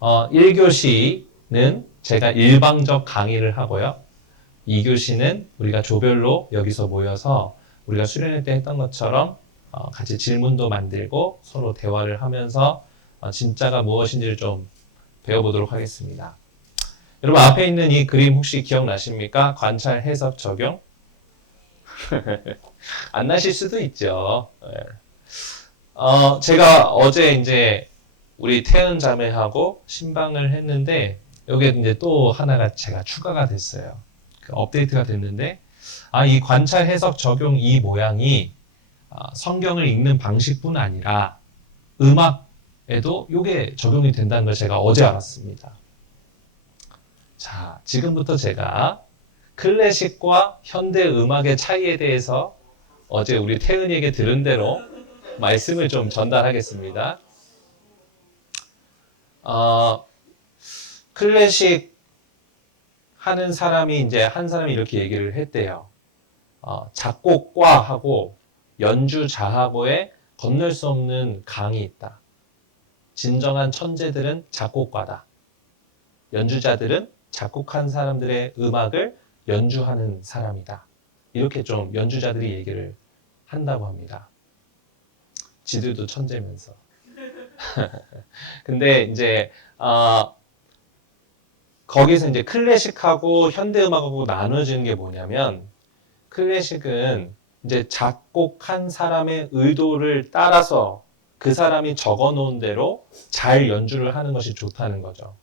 1교시는 제가 일방적 강의를 하고요. 2교시는 우리가 조별로 여기서 모여서 우리가 수련회 때 했던 것처럼 같이 질문도 만들고 서로 대화를 하면서 진짜가 무엇인지를 좀 배워보도록 하겠습니다. 여러분 앞에 있는 이 그림 혹시 기억나십니까? 관찰, 해석, 적용? 안 나실 수도 있죠. 제가 어제 이제 우리 태은 자매하고 신방을 했는데 여기에 이제 또 하나가 제가 추가가 됐어요. 업데이트가 됐는데 이 관찰, 해석, 적용 이 모양이 성경을 읽는 방식뿐 아니라 음악에도 이게 적용이 된다는 걸 제가 어제 알았습니다. 자, 지금부터 제가 클래식과 현대 음악의 차이에 대해서 어제 우리 태은이에게 들은 대로 말씀을 좀 전달하겠습니다. 클래식 하는 사람이 이제 한 사람이 이렇게 얘기를 했대요. 작곡과하고 연주자하고의 건널 수 없는 강이 있다. 진정한 천재들은 작곡과다. 연주자들은 작곡한 사람들의 음악을 연주하는 사람이다. 이렇게 좀 연주자들이 얘기를 한다고 합니다. 지들도 천재면서. 근데 이제 거기서 이제 클래식하고 현대음악하고 나눠지는 게 뭐냐면 클래식은 이제 작곡한 사람의 의도를 따라서 그 사람이 적어 놓은 대로 잘 연주를 하는 것이 좋다는 거죠.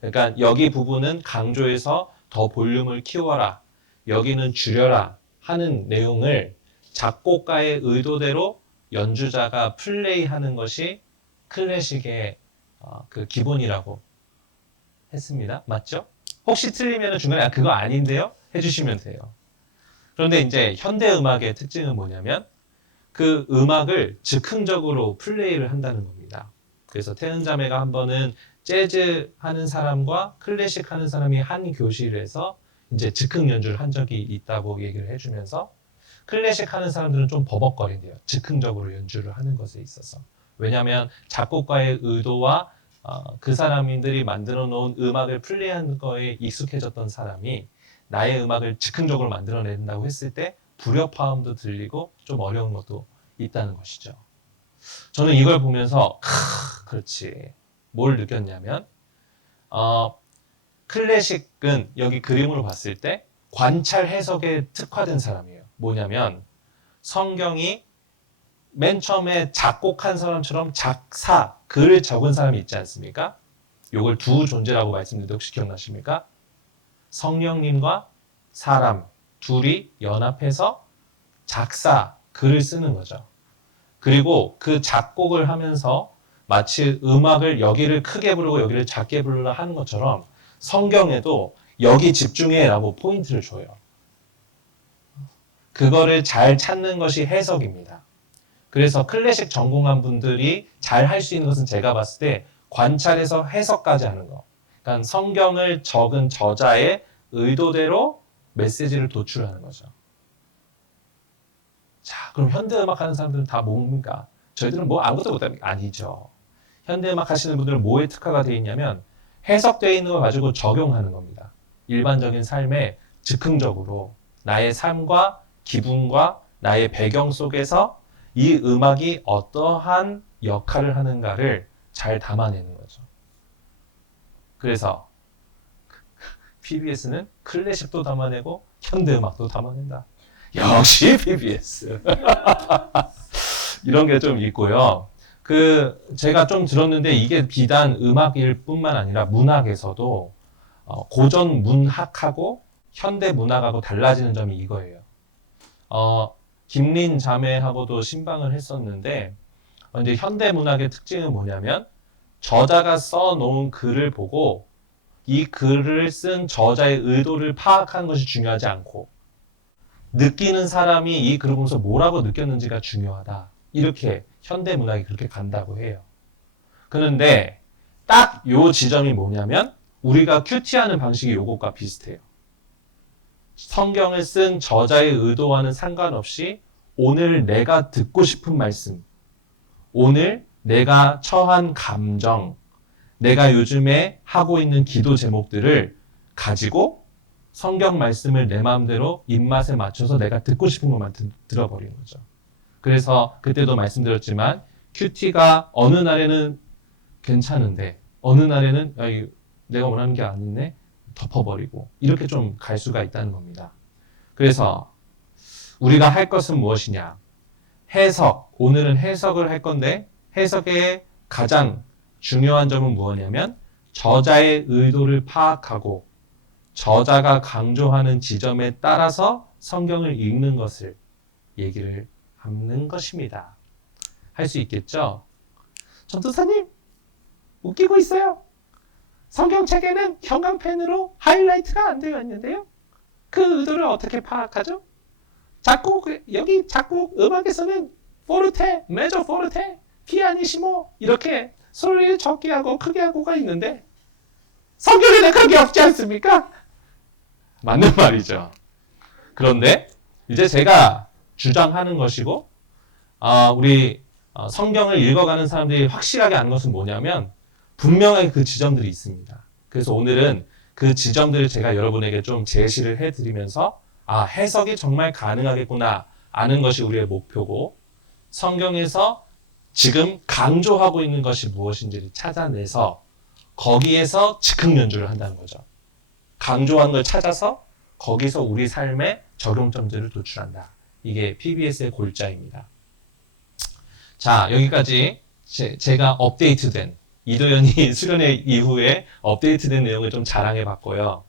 그러니까 여기 부분은 강조해서 더 볼륨을 키워라, 여기는 줄여라 하는 내용을 작곡가의 의도대로 연주자가 플레이하는 것이 클래식의 그 기본이라고 했습니다. 맞죠? 혹시 틀리면 중간에 그거 아닌데요? 해주시면 돼요. 그런데 이제 현대음악의 특징은 뭐냐면 그 음악을 즉흥적으로 플레이를 한다는 겁니다. 그래서 태은 자매가 한 번은 재즈 하는 사람과 클래식 하는 사람이 한 교실에서 이제 즉흥 연주를 한 적이 있다고 얘기를 해주면서 클래식 하는 사람들은 좀 버벅거린대요. 즉흥적으로 연주를 하는 것에 있어서. 왜냐하면 작곡가의 의도와 그 사람들이 만들어 놓은 음악을 플레이하는 거에 익숙해졌던 사람이 나의 음악을 즉흥적으로 만들어낸다고 했을 때 불협화음도 들리고 좀 어려운 것도 있다는 것이죠. 저는 이걸 보면서 그렇지. 뭘 느꼈냐면 클래식은 여기 그림으로 봤을 때 관찰 해석에 특화된 사람이에요. 뭐냐면 성경이 맨 처음에 작곡한 사람처럼 작사, 글을 적은 사람이 있지 않습니까? 이걸 두 존재라고 말씀드렸는데 혹시 기억나십니까? 성령님과 사람 둘이 연합해서 작사, 글을 쓰는 거죠. 그리고 그 작곡을 하면서 마치 음악을 여기를 크게 부르고 여기를 작게 부르라 하는 것처럼 성경에도 여기 집중해 라고 포인트를 줘요. 그거를 잘 찾는 것이 해석입니다. 그래서 클래식 전공한 분들이 잘 할 수 있는 것은 제가 봤을 때 관찰해서 해석까지 하는 거. 그러니까 성경을 적은 저자의 의도대로 메시지를 도출하는 거죠. 자, 그럼 현대음악 하는 사람들은 다 뭡니까? 저희들은 뭐 아무것도 못합니까? 아니죠. 현대음악 하시는 분들은 뭐에 특화가 되어 있냐면 해석되어 있는 걸 가지고 적용하는 겁니다. 일반적인 삶에 즉흥적으로 나의 삶과 기분과 나의 배경 속에서 이 음악이 어떠한 역할을 하는가를 잘 담아내는 거죠. 그래서 PBS는 클래식도 담아내고 현대음악도 담아낸다. 역시 PBS. 이런 게 좀 있고요. 제가 좀 들었는데 이게 비단 음악일 뿐만 아니라 문학에서도 고전 문학하고 현대 문학하고 달라지는 점이 이거예요. 김린 자매하고도 신방을 했었는데 이제 현대 문학의 특징은 뭐냐면 저자가 써놓은 글을 보고 이 글을 쓴 저자의 의도를 파악하는 것이 중요하지 않고 느끼는 사람이 이 글을 보면서 뭐라고 느꼈는지가 중요하다. 이렇게 현대 문학이 그렇게 간다고 해요. 그런데 딱 요 지점이 뭐냐면 우리가 큐티하는 방식이 요것과 비슷해요. 성경을 쓴 저자의 의도와는 상관없이 오늘 내가 듣고 싶은 말씀, 오늘 내가 처한 감정, 내가 요즘에 하고 있는 기도 제목들을 가지고 성경 말씀을 내 마음대로 입맛에 맞춰서 내가 듣고 싶은 것만 들어버리는 거죠. 그래서 그때도 말씀드렸지만 큐티가 어느 날에는 괜찮은데 어느 날에는 내가 원하는 게 아니네 덮어버리고 이렇게 좀 갈 수가 있다는 겁니다. 그래서 우리가 할 것은 무엇이냐? 해석. 오늘은 해석을 할 건데 해석의 가장 중요한 점은 무엇이냐면 저자의 의도를 파악하고 저자가 강조하는 지점에 따라서 성경을 읽는 것을 얘기를 하는 것입니다. 할 수 있겠죠? 전도사님, 웃기고 있어요. 성경책에는 형광펜으로 하이라이트가 안 되어 있는데요. 그 의도를 어떻게 파악하죠? 여기 작곡 음악에서는 포르테, 메저 포르테, 피아니시모 이렇게 소리를 적게 하고 크게 하고가 있는데 성경에는 그게 없지 않습니까? 맞는 말이죠. 그런데 이제 제가 주장하는 것이고 우리 성경을 읽어가는 사람들이 확실하게 아는 것은 뭐냐면 분명하게 그 지점들이 있습니다. 그래서 오늘은 그 지점들을 제가 여러분에게 좀 제시를 해드리면서 해석이 정말 가능하겠구나 아는 것이 우리의 목표고 성경에서 지금 강조하고 있는 것이 무엇인지를 찾아내서 거기에서 즉흥 연주를 한다는 거죠. 강조한 걸 찾아서 거기서 우리 삶의 적용점들을 도출한다. 이게 PBS의 골자입니다. 자, 여기까지 제가 업데이트된 이도현이 수련회 이후에 업데이트된 내용을 좀 자랑해 봤고요.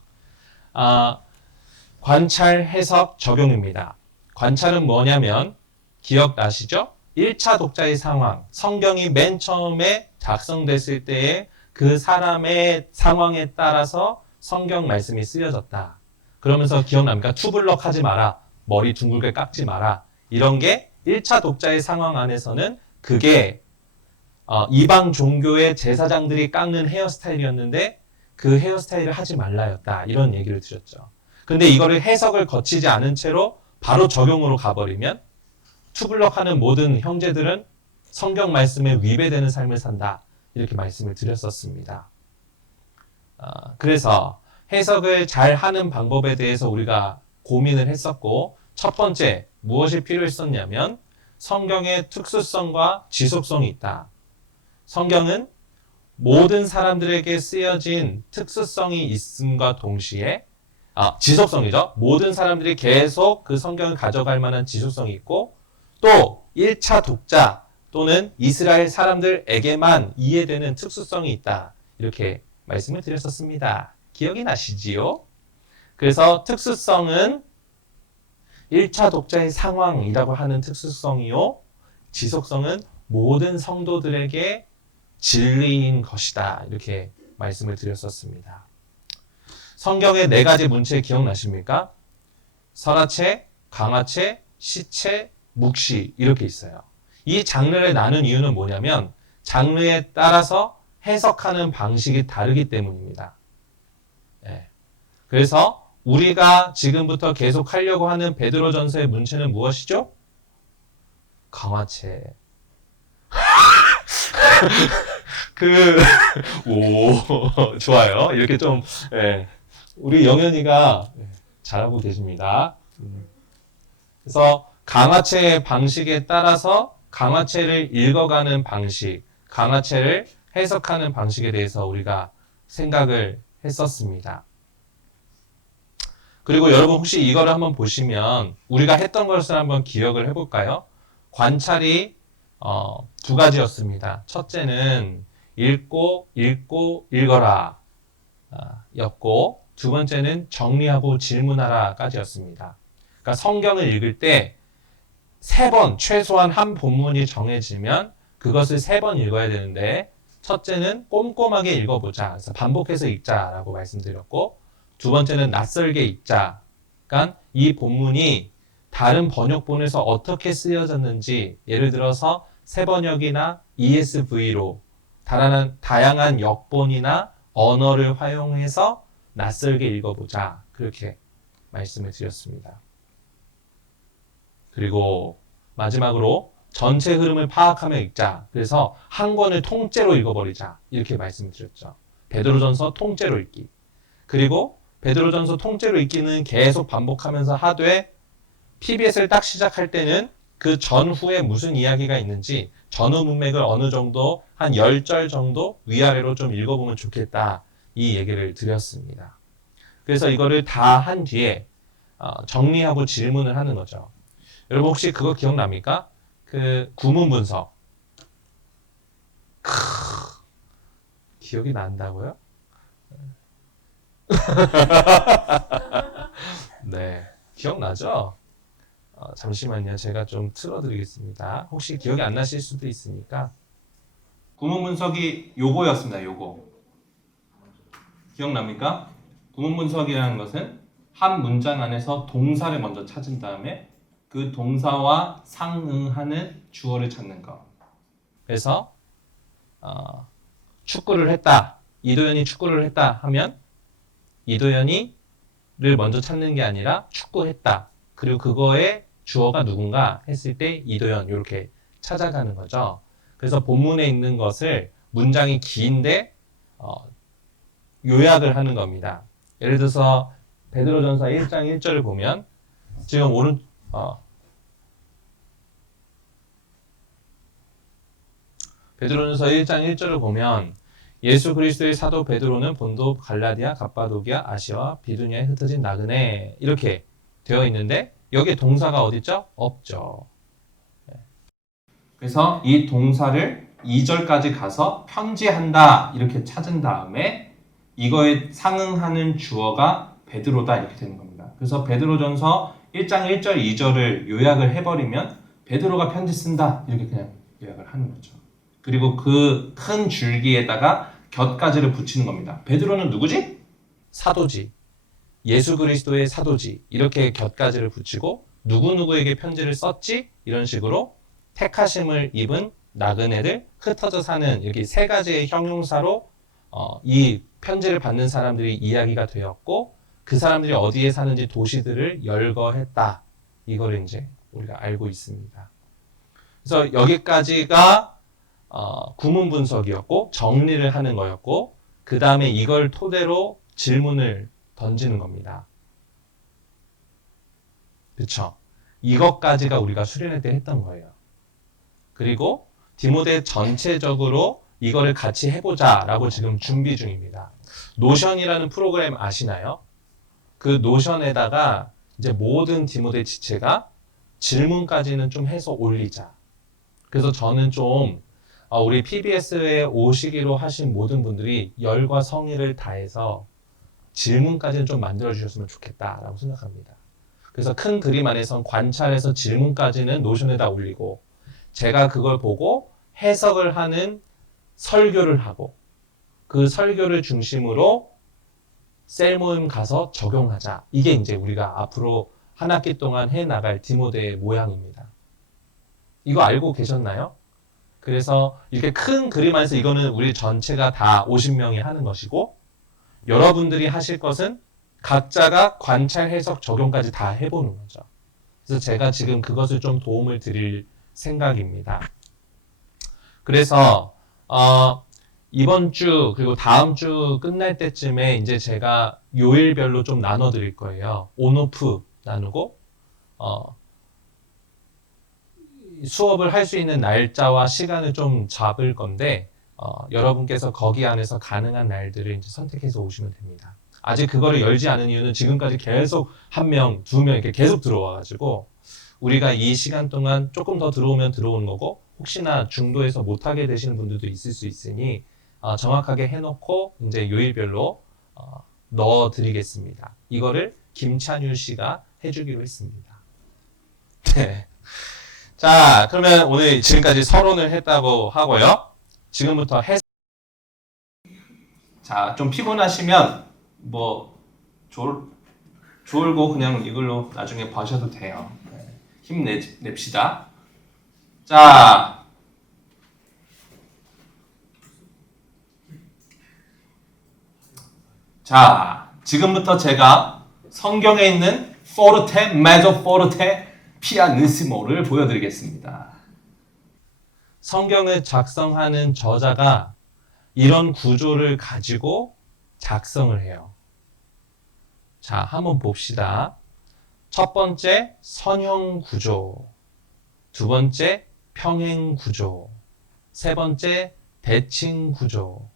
관찰, 해석, 적용입니다. 관찰은 뭐냐면 기억나시죠? 1차 독자의 상황, 성경이 맨 처음에 작성됐을 때의 그 사람의 상황에 따라서 성경 말씀이 쓰여졌다. 그러면서 기억납니까? 투블럭 하지 마라. 머리 둥글게 깎지 마라. 이런 게 1차 독자의 상황 안에서는 그게 이방 종교의 제사장들이 깎는 헤어스타일이었는데 그 헤어스타일을 하지 말라였다. 이런 얘기를 드렸죠. 근데 이거를 해석을 거치지 않은 채로 바로 적용으로 가버리면 투블럭하는 모든 형제들은 성경 말씀에 위배되는 삶을 산다. 이렇게 말씀을 드렸었습니다. 그래서 해석을 잘 하는 방법에 대해서 우리가 고민을 했었고 첫 번째 무엇이 필요했었냐면 성경의 특수성과 지속성이 있다. 성경은 모든 사람들에게 쓰여진 특수성이 있음과 동시에 지속성이죠. 모든 사람들이 계속 그 성경을 가져갈 만한 지속성이 있고 또 1차 독자 또는 이스라엘 사람들에게만 이해되는 특수성이 있다. 이렇게 말씀을 드렸었습니다. 기억이 나시지요? 그래서 특수성은 1차 독자의 상황이라고 하는 특수성이요. 지속성은 모든 성도들에게 진리인 것이다. 이렇게 말씀을 드렸었습니다. 성경의 4가지 문체 기억나십니까? 설화체, 강화체, 시체, 묵시 이렇게 있어요. 이 장르를 나눈 이유는 뭐냐면 장르에 따라서 해석하는 방식이 다르기 때문입니다. 그래서 우리가 지금부터 계속 하려고 하는 베드로전서의 문체는 무엇이죠? 강화체. 좋아요. 이렇게 좀, 우리 영현이가 잘하고 계십니다. 그래서 강화체의 방식에 따라서 강화체를 읽어가는 방식, 강화체를 해석하는 방식에 대해서 우리가 생각을 했었습니다. 그리고 여러분 혹시 이거를 한번 보시면 우리가 했던 것을 한번 기억을 해볼까요? 관찰이 2가지였습니다. 첫째는 읽고 읽어라 였고 두 번째는 정리하고 질문하라 까지였습니다. 그러니까 성경을 읽을 때 3번 최소한 한 본문이 정해지면 그것을 3번 읽어야 되는데 첫째는 꼼꼼하게 읽어보자. 그래서 반복해서 읽자라고 말씀드렸고 두 번째는 낯설게 읽자. 그러니까 이 본문이 다른 번역본에서 어떻게 쓰여졌는지 예를 들어서 새번역이나 ESV로 다양한 역본이나 언어를 활용해서 낯설게 읽어보자. 그렇게 말씀을 드렸습니다. 그리고 마지막으로 전체 흐름을 파악하며 읽자. 그래서 한 권을 통째로 읽어버리자. 이렇게 말씀드렸죠. 베드로전서 통째로 읽기. 그리고 베드로전서 통째로 읽기는 계속 반복하면서 하되 PBS를 딱 시작할 때는 그 전후에 무슨 이야기가 있는지 전후 문맥을 어느 정도 한 10절 정도 위아래로 좀 읽어보면 좋겠다. 이 얘기를 드렸습니다. 그래서 이거를 다 한 뒤에 정리하고 질문을 하는 거죠. 여러분 혹시 그거 기억납니까? 그 구문 분석. 기억이 난다고요? 네, 기억나죠? 잠시만요. 제가 좀 틀어드리겠습니다. 혹시 기억이 안 나실 수도 있으니까. 구문 분석이 요거였습니다. 요거. 기억납니까? 구문 분석이라는 것은 한 문장 안에서 동사를 먼저 찾은 다음에 그 동사와 상응하는 주어를 찾는 거. 그래서 축구를 했다. 이도현이 축구를 했다 하면 이도현이를 먼저 찾는 게 아니라 축구했다. 그리고 그거의 주어가 누군가 했을 때 이도현 이렇게 찾아가는 거죠. 그래서 본문에 있는 것을 문장이 긴데 요약을 하는 겁니다. 예를 들어서 베드로전서 1장 1절을 보면 지금 베드로전서 1장 1절을 보면 예수 그리스도의 사도 베드로는 본도, 갈라디아, 갑바도기아, 아시아와 비두니아에 흩어진 나그네 이렇게 되어 있는데 여기에 동사가 어디 있죠? 없죠. 그래서 이 동사를 2절까지 가서 편지한다 이렇게 찾은 다음에 이거에 상응하는 주어가 베드로다 이렇게 되는 겁니다. 그래서 베드로전서 1장 1절 2절을 요약을 해버리면 베드로가 편지 쓴다 이렇게 그냥 요약을 하는 거죠. 그리고 그 큰 줄기에다가 곁가지를 붙이는 겁니다. 베드로는 누구지? 사도지. 예수 그리스도의 사도지. 이렇게 곁가지를 붙이고 누구누구에게 편지를 썼지? 이런 식으로 택하심을 입은 나그네들, 흩어져 사는 이렇게 세 가지의 형용사로 이 편지를 받는 사람들이 이야기가 되었고 그 사람들이 어디에 사는지 도시들을 열거했다. 이거를 이제 우리가 알고 있습니다. 그래서 여기까지가 구문 분석이었고 정리를 하는 거였고 그 다음에 이걸 토대로 질문을 던지는 겁니다. 그렇죠? 이것까지가 우리가 수련회 때 했던 거예요. 그리고 디모데 전체적으로 이거를 같이 해보자라고 지금 준비 중입니다. 노션이라는 프로그램 아시나요? 그 노션에다가 이제 모든 디모데 지체가 질문까지는 좀 해서 올리자. 그래서 저는 좀 우리 PBS에 오시기로 하신 모든 분들이 열과 성의를 다해서 질문까지는 좀 만들어 주셨으면 좋겠다라고 생각합니다. 그래서 큰 그림 안에선 관찰해서 질문까지는 노션에다 올리고 제가 그걸 보고 해석을 하는 설교를 하고 그 설교를 중심으로 셀 모임 가서 적용하자. 이게 이제 우리가 앞으로 한 학기 동안 해나갈 디모데의 모양입니다. 이거 알고 계셨나요? 그래서 이렇게 큰 그림 안에서 이거는 우리 전체가 다 50명이 하는 것이고 여러분들이 하실 것은 각자가 관찰, 해석, 적용까지 다 해보는 거죠. 그래서 제가 지금 그것을 좀 도움을 드릴 생각입니다. 그래서 이번 주 그리고 다음 주 끝날 때쯤에 이제 제가 요일별로 좀 나눠 드릴 거예요. 온오프 나누고 수업을 할 수 있는 날짜와 시간을 좀 잡을 건데 여러분께서 거기 안에서 가능한 날들을 이제 선택해서 오시면 됩니다. 아직 그거를 열지 않은 이유는 지금까지 계속 한 명, 두 명 이렇게 계속 들어와가지고 우리가 이 시간 동안 조금 더 들어오면 들어오는 거고 혹시나 중도에서 못하게 되시는 분들도 있을 수 있으니 정확하게 해놓고 이제 요일별로 넣어드리겠습니다. 이거를 김찬율 씨가 해주기로 했습니다. 네. 자, 그러면 오늘 지금까지 서론을 했다고 하고요. 지금부터 자, 좀 피곤하시면 뭐 졸고 그냥 이걸로 나중에 봐셔도 돼요. 네. 힘냅시다. 자, 지금부터 제가 성경에 있는 포르테, 메조 포르테, 피아니시모를 보여드리겠습니다. 성경을 작성하는 저자가 이런 구조를 가지고 작성을 해요. 자, 한번 봅시다. 첫 번째, 선형 구조. 두 번째, 평행 구조. 세 번째, 대칭 구조.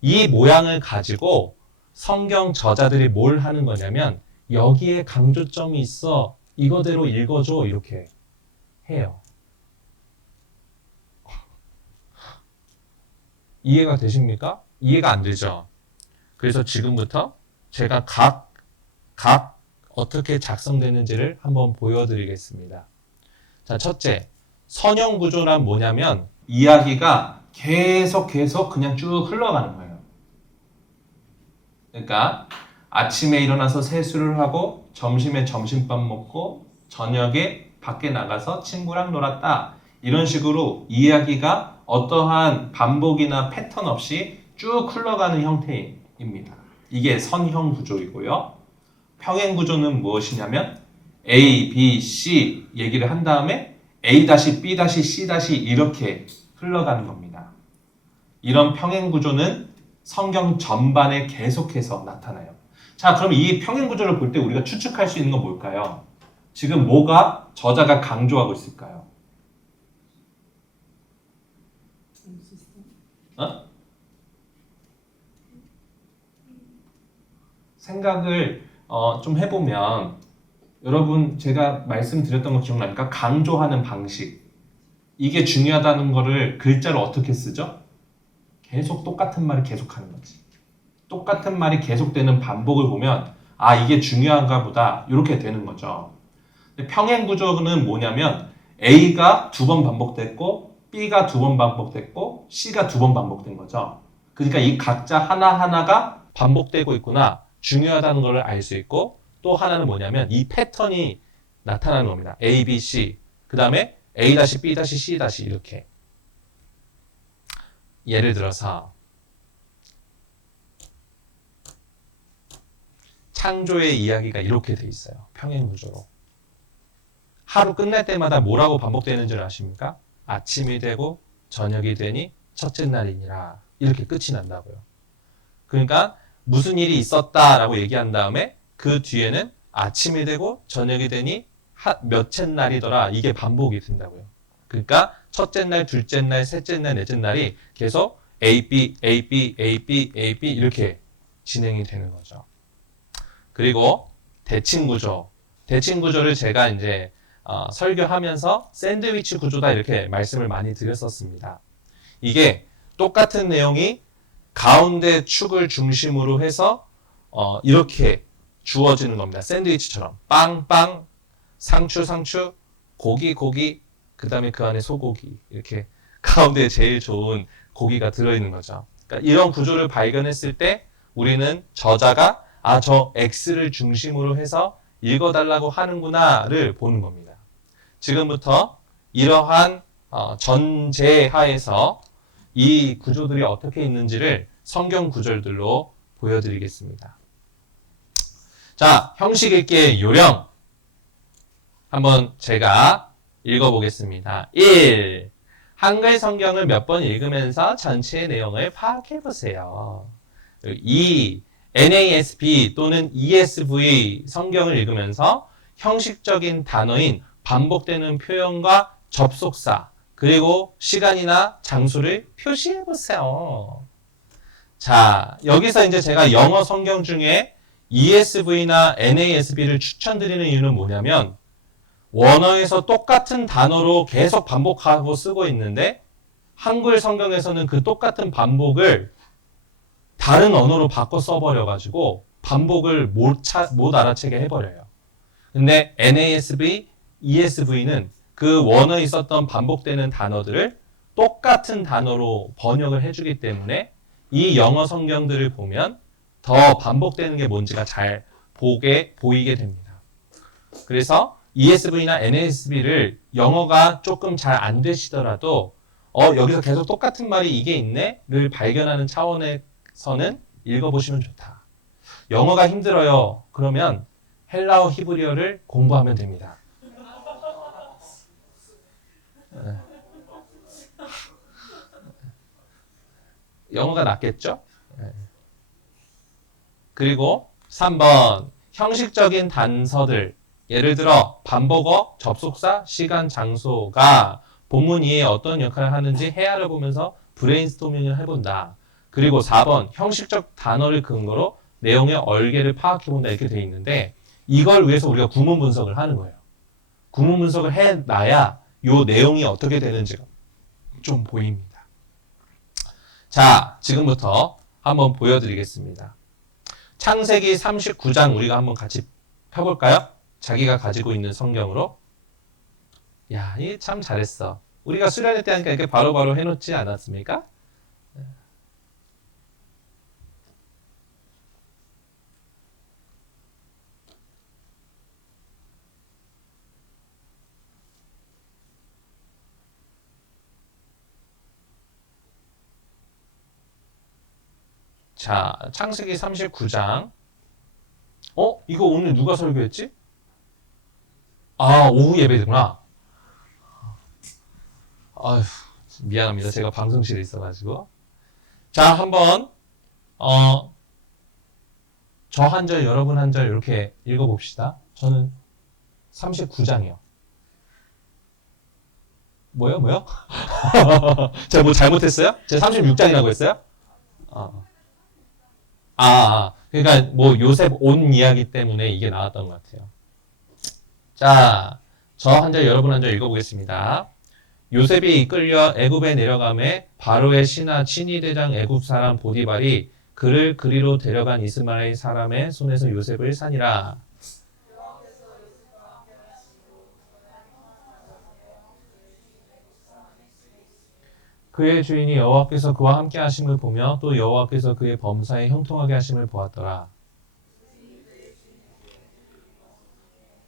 이 모양을 가지고 성경 저자들이 뭘 하는 거냐면 여기에 강조점이 있어. 이거대로 읽어줘. 이렇게 해요. 이해가 되십니까? 이해가 안 되죠? 그래서 지금부터 제가 각 어떻게 작성되는지를 한번 보여드리겠습니다. 자, 첫째, 선형 구조란 뭐냐면 이야기가 계속 그냥 쭉 흘러가는 거예요. 그러니까 아침에 일어나서 세수를 하고 점심에 점심밥 먹고 저녁에 밖에 나가서 친구랑 놀았다. 이런 식으로 이야기가 어떠한 반복이나 패턴 없이 쭉 흘러가는 형태입니다. 이게 선형 구조이고요. 평행 구조는 무엇이냐면 A, B, C 얘기를 한 다음에 A-B-C 이렇게 흘러가는 겁니다. 이런 평행 구조는 성경 전반에 계속해서 나타나요. 자, 그럼 이 평행 구조를 볼 때 우리가 추측할 수 있는 건 뭘까요? 지금 뭐가 저자가 강조하고 있을까요? 생각을 좀 해보면 여러분 제가 말씀드렸던 거 기억나니까 강조하는 방식 이게 중요하다는 거를 글자로 어떻게 쓰죠? 계속 똑같은 말을 계속하는 거지. 똑같은 말이 계속되는 반복을 보면 아 이게 중요한가 보다 이렇게 되는 거죠. 평행 구조는 뭐냐면 A가 2번 반복됐고 B가 2번 반복됐고 C가 2번 반복된 거죠. 그러니까 이 각자 하나하나가 반복되고 있구나 중요하다는 걸 알 수 있고 또 하나는 뭐냐면 이 패턴이 나타나는 겁니다. A, B, C 그 다음에 A-B-C 이렇게 예를 들어서 창조의 이야기가 이렇게 돼 있어요. 평행 구조로. 하루 끝날 때마다 뭐라고 반복되는 줄 아십니까? 아침이 되고 저녁이 되니 첫째 날이니라. 이렇게 끝이 난다고요. 그러니까 무슨 일이 있었다라고 얘기한 다음에 그 뒤에는 아침이 되고 저녁이 되니 몇째 날이더라. 이게 반복이 된다고요. 그러니까 첫째 날, 둘째 날, 셋째 날, 넷째 날이 계속 A, B, A, B, A, B, A, B 이렇게 진행이 되는 거죠. 그리고 대칭 구조. 대칭 구조를 제가 이제 설교하면서 샌드위치 구조다 이렇게 말씀을 많이 드렸었습니다. 이게 똑같은 내용이 가운데 축을 중심으로 해서 이렇게 주어지는 겁니다. 샌드위치처럼 빵, 상추, 고기, 그 다음에 그 안에 소고기 이렇게 가운데 제일 좋은 고기가 들어있는 거죠. 그러니까 이런 구조를 발견했을 때 우리는 저자가 저 X를 중심으로 해서 읽어달라고 하는구나를 보는 겁니다. 지금부터 이러한 전제하에서 이 구조들이 어떻게 있는지를 성경 구절들로 보여드리겠습니다. 자, 형식 읽기의 요령 한번 제가 읽어보겠습니다. 1. 한글 성경을 몇 번 읽으면서 전체의 내용을 파악해보세요. 2. NASB 또는 ESV 성경을 읽으면서 형식적인 단어인 반복되는 표현과 접속사 그리고 시간이나 장소를 표시해보세요. 자, 여기서 이제 제가 영어 성경 중에 ESV나 NASB를 추천드리는 이유는 뭐냐면 원어에서 똑같은 단어로 계속 반복하고 쓰고 있는데 한글 성경에서는 그 똑같은 반복을 다른 언어로 바꿔 써버려가지고 반복을 못 알아채게 해버려요. 근데 NASB, ESV는 그 원어에 있었던 반복되는 단어들을 똑같은 단어로 번역을 해주기 때문에 이 영어 성경들을 보면 더 반복되는 게 뭔지가 잘 보이게 됩니다. 그래서 ESV나 NASB를 영어가 조금 잘 안 되시더라도 여기서 계속 똑같은 말이 이게 있네를 발견하는 차원에서는 읽어보시면 좋다. 영어가 힘들어요. 그러면 헬라어 히브리어를 공부하면 됩니다. 영어가 낫겠죠? 네. 그리고 3번 형식적인 단서들 예를 들어 반복어, 접속사, 시간, 장소가 본문 이에 어떤 역할을 하는지 해아를 보면서 브레인스토밍을 해본다. 그리고 4번 형식적 단어를 근거로 내용의 얼개를 파악해본다 이렇게 돼 있는데 이걸 위해서 우리가 구문 분석을 하는 거예요. 구문 분석을 해놔야 요 내용이 어떻게 되는지가 좀 보입니다. 자, 지금부터 한번 보여드리겠습니다. 창세기 39장 우리가 한번 같이 펴볼까요? 자기가 가지고 있는 성경으로. 야, 이 참 잘했어. 우리가 수련회 때 하니까 이렇게 바로바로 해놓지 않았습니까? 자, 창세기 39장. 이거 오늘 누가 설교했지? 아, 오후 예배구나. 아휴, 미안합니다. 제가 방송실에 있어가지고. 자, 한번, 저 한 절, 여러분 한 절 이렇게 읽어봅시다. 저는 39장이요. 뭐요? 제가 뭐 잘못했어요? 제가 36장이라고 했어요? 그러니까 뭐 요셉 온 이야기 때문에 이게 나왔던 것 같아요. 자, 저 한 절, 여러분 한 절 읽어보겠습니다. 요셉이 이끌려 애굽에 내려가매 바로의 신하 친위대장 애굽 사람 보디발이 그를 그리로 데려간 이스마엘 사람의 손에서 요셉을 산이라. 그의 주인이 여호와께서 그와 함께 하심을 보며 또 여호와께서 그의 범사에 형통하게 하심을 보았더라.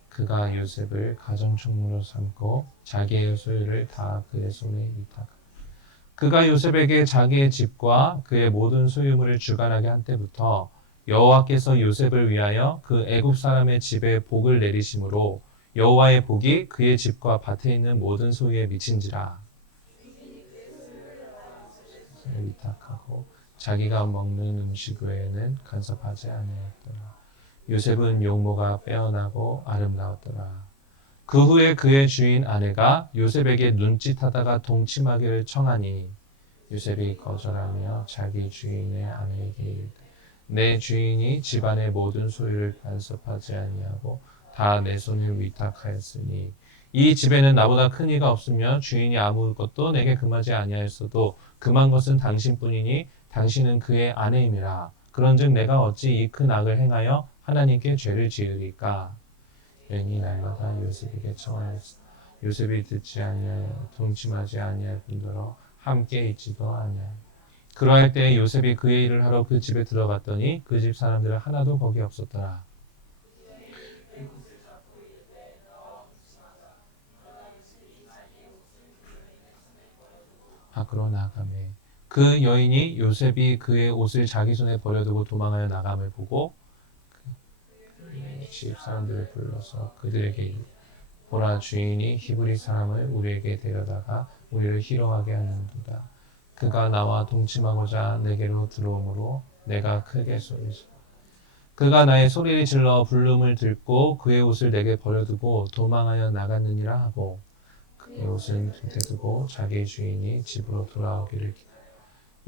그가 요셉을 가정총무로 삼고 자기의 소유를 다 그의 손에 위탁. 그가 요셉에게 자기의 집과 그의 모든 소유물을 주관하게 한 때부터 여호와께서 요셉을 위하여 그 애굽 사람의 집에 복을 내리심으로 여호와의 복이 그의 집과 밭에 있는 모든 소유에 미친지라. 위탁하고 자기가 먹는 음식 외에는 간섭하지 아니하였더라. 요셉은 용모가 빼어나고 아름다웠더라. 그 후에 그의 주인 아내가 요셉에게 눈짓하다가 동침하기를 청하니 요셉이 거절하며 자기 주인의 아내에게 이르되 내 주인이 집안의 모든 소유를 간섭하지 아니하고 다 내 손에 위탁하였으니 이 집에는 나보다 큰 이가 없으며 주인이 아무것도 내게 금하지 아니하였어도 금한 것은 당신뿐이니 당신은 그의 아내임이라. 그런즉 내가 어찌 이 큰 악을 행하여 하나님께 죄를 지으리까? 여인이 날마다 요셉에게 청하였으나 요셉이 듣지 아니하여 동침하지 아니할 뿐더러 함께 있지도 아니하여. 그러할 때 요셉이 그의 일을 하러 그 집에 들어갔더니 그 집 사람들은 하나도 거기 없었더라. 밖으로 나가매 그 여인이 요셉이 그의 옷을 자기 손에 버려두고 도망하여 나감을 보고 집 사람들을 불러서 그들에게 이르되 보라 주인이 히브리 사람을 우리에게 데려다가 우리를 희롱하게 하는도다. 그가 나와 동침하고자 내게로 들어오므로 내가 크게 소리지르. 그가 나의 소리를 질러 부름을 듣고 그의 옷을 내게 버려두고 도망하여 나갔느니라 하고 그의 옷은 곁에 두고 자기 주인이 집으로 돌아오기를 기다려.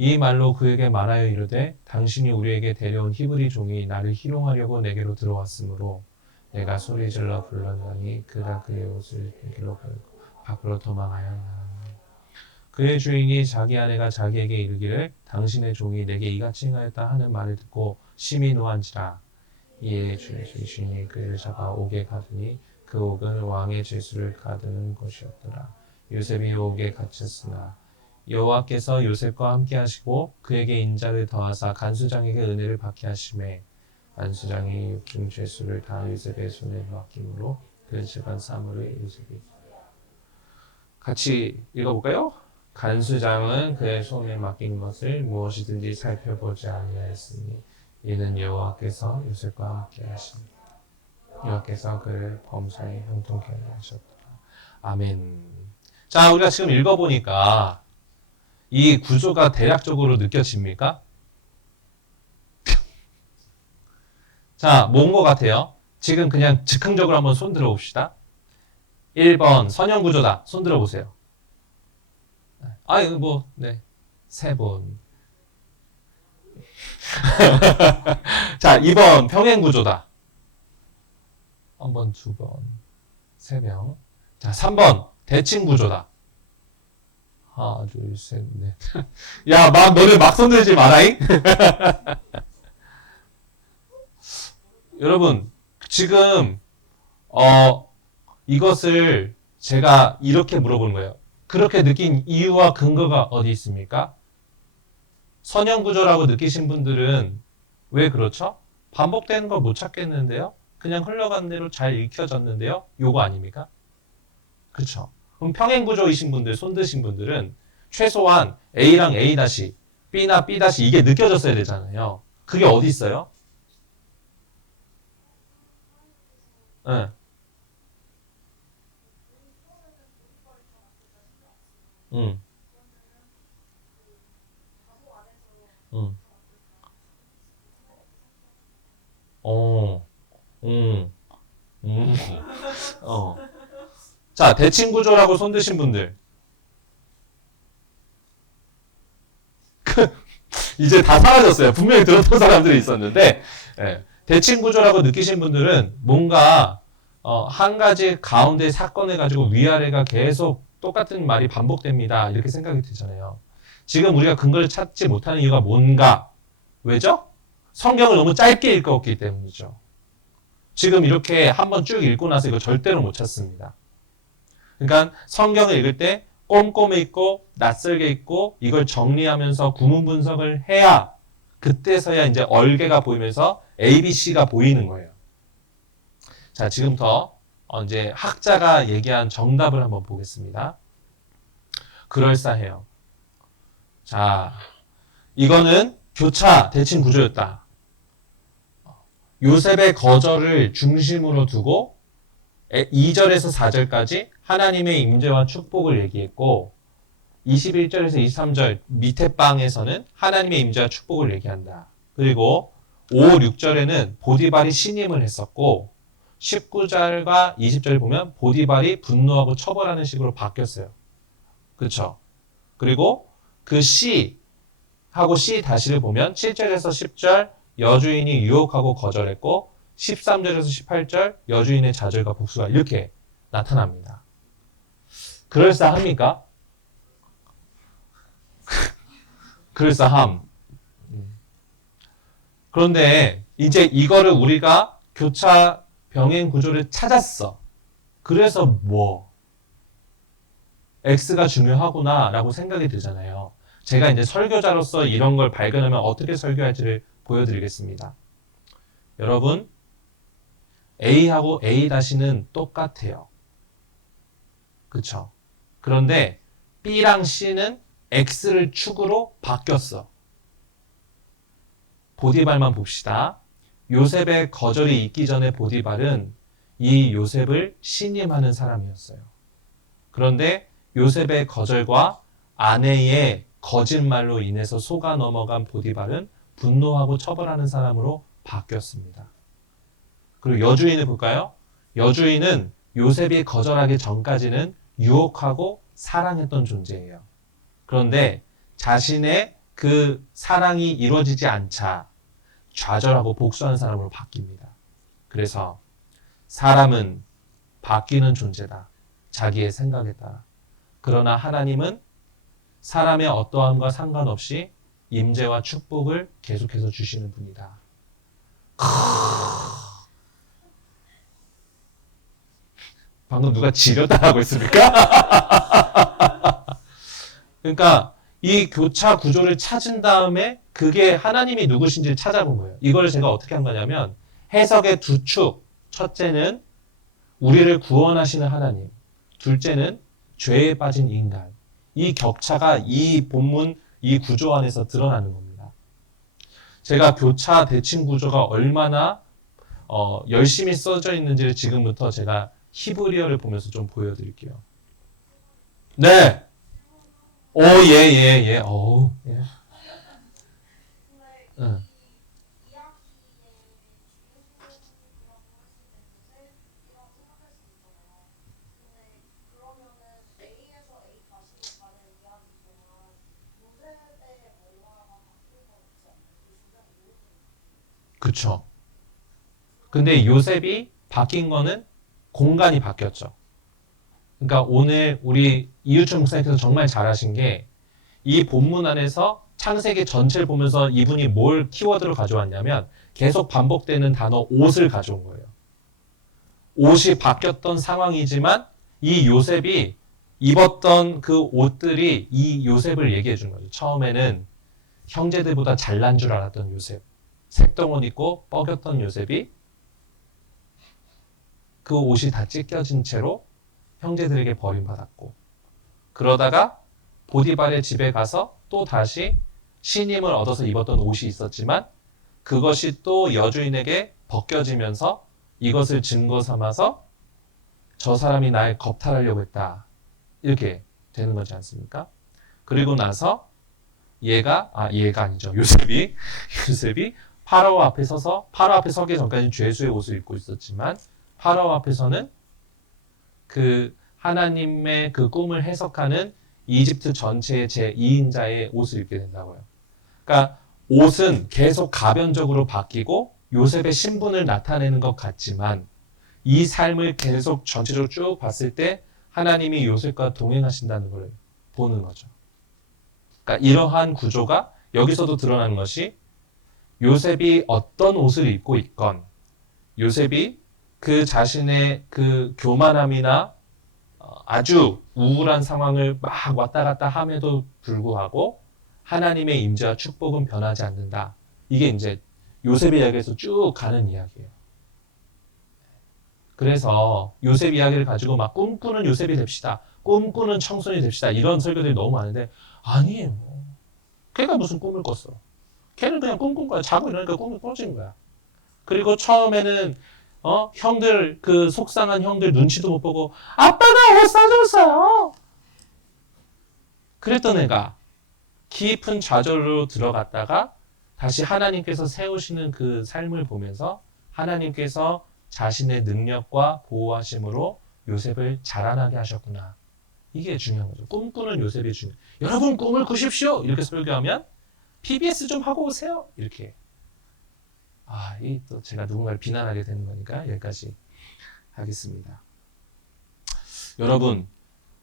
이 말로 그에게 말하여 이르되 당신이 우리에게 데려온 히브리 종이 나를 희롱하려고 내게로 들어왔으므로 내가 소리질러 불렀더니 그가 그의 옷을 내게로 버리고 밖으로 도망하여 나갔느니라. 그의 주인이 자기 아내가 자기에게 이르기를 당신의 종이 내게 이같이 행하였다 하는 말을 듣고 심히 노한지라. 이에 주인이 그를 잡아 옥에 가두니 그 옥은 왕의 죄수를 가두는 곳이었더라. 요셉이 옥에 갇혔으나 여호와께서 요셉과 함께 하시고 그에게 인자를 더하사 간수장에게 은혜를 받게 하심에 간수장이 육중 죄수를 다 요셉의 손에 맡김으로 그 집안 사물을 요셉이. 같이 읽어볼까요? 간수장은 그의 손에 맡긴 것을 무엇이든지 살펴보지 아니하였으니 이는 여호와께서 요셉과 함께 하시니 여호와께서 그를 범사에 형통케 하셨더라. 아멘. 자, 우리가 지금 읽어보니까 이 구조가 대략적으로 느껴집니까? 자, 뭔 것 같아요? 지금 그냥 즉흥적으로 한번 손 들어봅시다. 1번 선형구조다. 손 들어보세요. 아, 이거 뭐, 네. 세 분. 자, 2번 평행구조다. 한 번, 두 번, 세 명. 자, 3번 대칭구조다. 하나, 둘, 셋, 넷. 야, 너네 막 손들지 마라잉? 여러분, 지금, 이것을 제가 이렇게 물어보는 거예요. 그렇게 느낀 이유와 근거가 어디 있습니까? 선형구조라고 느끼신 분들은 왜 그렇죠? 반복되는 걸 못 찾겠는데요? 그냥 흘러간 대로 잘 읽혀졌는데요? 요거 아닙니까? 그렇죠. 그럼 평행구조이신 분들, 손 드신 분들은 최소한 A랑 A 다시, B나 B 다시 이게 느껴졌어야 되잖아요. 그게 어디 있어요? 응, 응, 응. 어, 응, 응, 어. 자, 대칭구조라고 손 드신 분들. 이제 다 사라졌어요. 분명히 들었던 사람들이 있었는데, 예. 대칭구조라고 느끼신 분들은 뭔가, 한 가지 가운데 사건을 가지고 위아래가 계속 똑같은 말이 반복됩니다. 이렇게 생각이 들잖아요. 지금 우리가 근거를 찾지 못하는 이유가 뭔가? 왜죠? 성경을 너무 짧게 읽었기 때문이죠. 지금 이렇게 한번 쭉 읽고 나서 이거 절대로 못 찾습니다. 그러니까 성경을 읽을 때 꼼꼼히 읽고 낯설게 읽고 이걸 정리하면서 구문 분석을 해야 그때서야 이제 얼개가 보이면서 ABC가 보이는 거예요. 자, 지금부터 이제 학자가 얘기한 정답을 한번 보겠습니다. 그럴싸해요. 자, 이거는 교차 대칭 구조였다. 요셉의 거절을 중심으로 두고 2절에서 4절까지 하나님의 임재와 축복을 얘기했고 21절에서 23절 밑에 방에서는 하나님의 임재와 축복을 얘기한다. 그리고 5, 6절에는 보디발이 신임을 했었고 19절과 20절 보면 보디발이 분노하고 처벌하는 식으로 바뀌었어요. 그렇죠? 그리고 그 C하고 C 다시를 보면 7절에서 10절 여주인이 유혹하고 거절했고 13절에서 18절 여주인의 좌절과 복수가 이렇게 나타납니다. 그럴싸합니까? 그럴싸함. 그런데 이제 이거를 우리가 교차 병행 구조를 찾았어. 그래서 뭐 X가 중요하구나 라고 생각이 들잖아요. 제가 이제 설교자로서 이런 걸 발견하면 어떻게 설교할지를 보여드리겠습니다. 여러분 A하고 A-는 똑같아요. 그쵸? 그런데 B랑 C는 X를 축으로 바뀌었어. 보디발만 봅시다. 요셉의 거절이 있기 전에 보디발은 이 요셉을 신임하는 사람이었어요. 그런데 요셉의 거절과 아내의 거짓말로 인해서 속아 넘어간 보디발은 분노하고 처벌하는 사람으로 바뀌었습니다. 그리고 여주인을 볼까요? 여주인은 요셉이 거절하기 전까지는 유혹하고 사랑했던 존재예요. 그런데 자신의 그 사랑이 이루어지지 않자 좌절하고 복수하는 사람으로 바뀝니다. 그래서 사람은 바뀌는 존재다. 자기의 생각에 따라. 그러나 하나님은 사람의 어떠함과 상관없이 임재와 축복을 계속해서 주시는 분이다. 방금 누가 지렸다라고 했습니까? 그러니까 이 교차 구조를 찾은 다음에 그게 하나님이 누구신지를 찾아본 거예요. 이걸 제가 어떻게 한 거냐면 해석의 두 축. 첫째는 우리를 구원하시는 하나님. 둘째는 죄에 빠진 인간. 이 격차가 이 본문, 이 구조 안에서 드러나는 겁니다. 제가 교차 대칭 구조가 얼마나 열심히 써져 있는지를 지금부터 제가 히브리어를 보면서 좀 보여드릴게요. 네. 오, 예, 예, 예. 어우, 예. 응. 그쵸. 근데 요셉이 바뀐 거는 공간이 바뀌었죠. 그러니까 오늘 우리 이유철 목사님께서 정말 잘하신 게 이 본문 안에서 창세기 전체를 보면서 이분이 뭘 키워드로 가져왔냐면 계속 반복되는 단어 옷을 가져온 거예요. 옷이 바뀌었던 상황이지만 이 요셉이 입었던 그 옷들이 이 요셉을 얘기해 준 거죠. 처음에는 형제들보다 잘난 줄 알았던 요셉. 색동옷 입고 뻐겼던 요셉이 그 옷이 다 찢겨진 채로 형제들에게 버림받았고 그러다가 보디발의 집에 가서 또 다시 신임을 얻어서 입었던 옷이 있었지만 그것이 또 여주인에게 벗겨지면서 이것을 증거 삼아서 저 사람이 날 겁탈하려고 했다. 이렇게 되는 거지 않습니까? 그리고 나서 얘가 아니죠. 요셉이 파라오 앞에 서서 파라오 앞에 서기 전까지는 죄수의 옷을 입고 있었지만 파라오 앞에서는 그 하나님의 그 꿈을 해석하는 이집트 전체의 제2인자의 옷을 입게 된다고요. 그러니까 옷은 계속 가변적으로 바뀌고 요셉의 신분을 나타내는 것 같지만 이 삶을 계속 전체적으로 쭉 봤을 때 하나님이 요셉과 동행하신다는 걸 보는 거죠. 그러니까 이러한 구조가 여기서도 드러나는 것이 요셉이 어떤 옷을 입고 있건 요셉이 그 자신의 그 교만함이나 아주 우울한 상황을 막 왔다 갔다 함에도 불구하고 하나님의 임재와 축복은 변하지 않는다. 이게 이제 요셉 이야기에서 쭉 가는 이야기예요. 그래서 요셉 이야기를 가지고 막 꿈꾸는 요셉이 됩시다. 꿈꾸는 청소년이 됩시다. 이런 설교들이 너무 많은데 아니에요. 걔가 무슨 꿈을 꿨어. 걔는 그냥 꿈꾼 거야. 자고 일어나니까 꿈이 꿔진 거야. 그리고 처음에는 형들 그 속상한 형들 눈치도 못 보고 아빠가 옷 사줬어요. 그랬던 애가 깊은 좌절로 들어갔다가 다시 하나님께서 세우시는 그 삶을 보면서 하나님께서 자신의 능력과 보호하심으로 요셉을 자라나게 하셨구나. 이게 중요한 거죠. 꿈꾸는 요셉이 중요해요. 여러분 꿈을 꾸십시오. 이렇게 설교하면 PBS 좀 하고 오세요. 이렇게. 이 또 제가 누군가를 비난하게 되는 거니까 여기까지 하겠습니다. 여러분,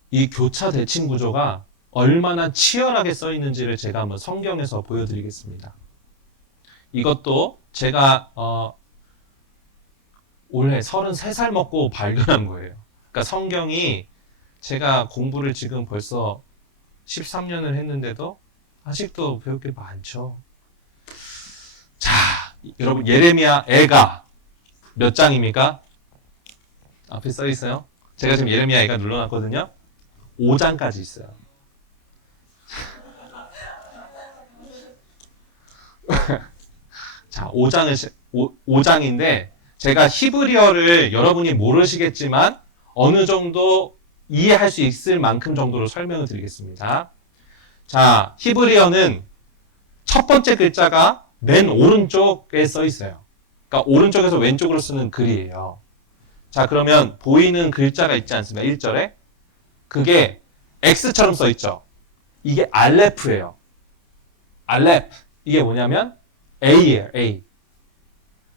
이 교차 대칭 구조가 얼마나 치열하게 써 있는지를 제가 한번 성경에서 보여드리겠습니다. 이것도 제가 올해 33살 먹고 발견한 거예요. 그러니까 성경이 제가 공부를 지금 벌써 13년을 했는데도 아직도 배울 게 많죠. 자, 여러분 예레미야 애가 몇 장입니까? 앞에 써 있어요. 제가 지금 예레미야 애가 눌러놨거든요. 5장까지 있어요. 자, 5장인데 제가 히브리어를 여러분이 모르시겠지만 어느 정도 이해할 수 있을 만큼 정도로 설명을 드리겠습니다. 자, 히브리어는 첫 번째 글자가 맨 오른쪽에 써 있어요. 그러니까 오른쪽에서 왼쪽으로 쓰는 글이에요. 자, 그러면 보이는 글자가 있지 않습니까? 1절에. 그게 X처럼 써 있죠. 이게 알레프예요. 알레프. 이게 뭐냐면 A예요. A.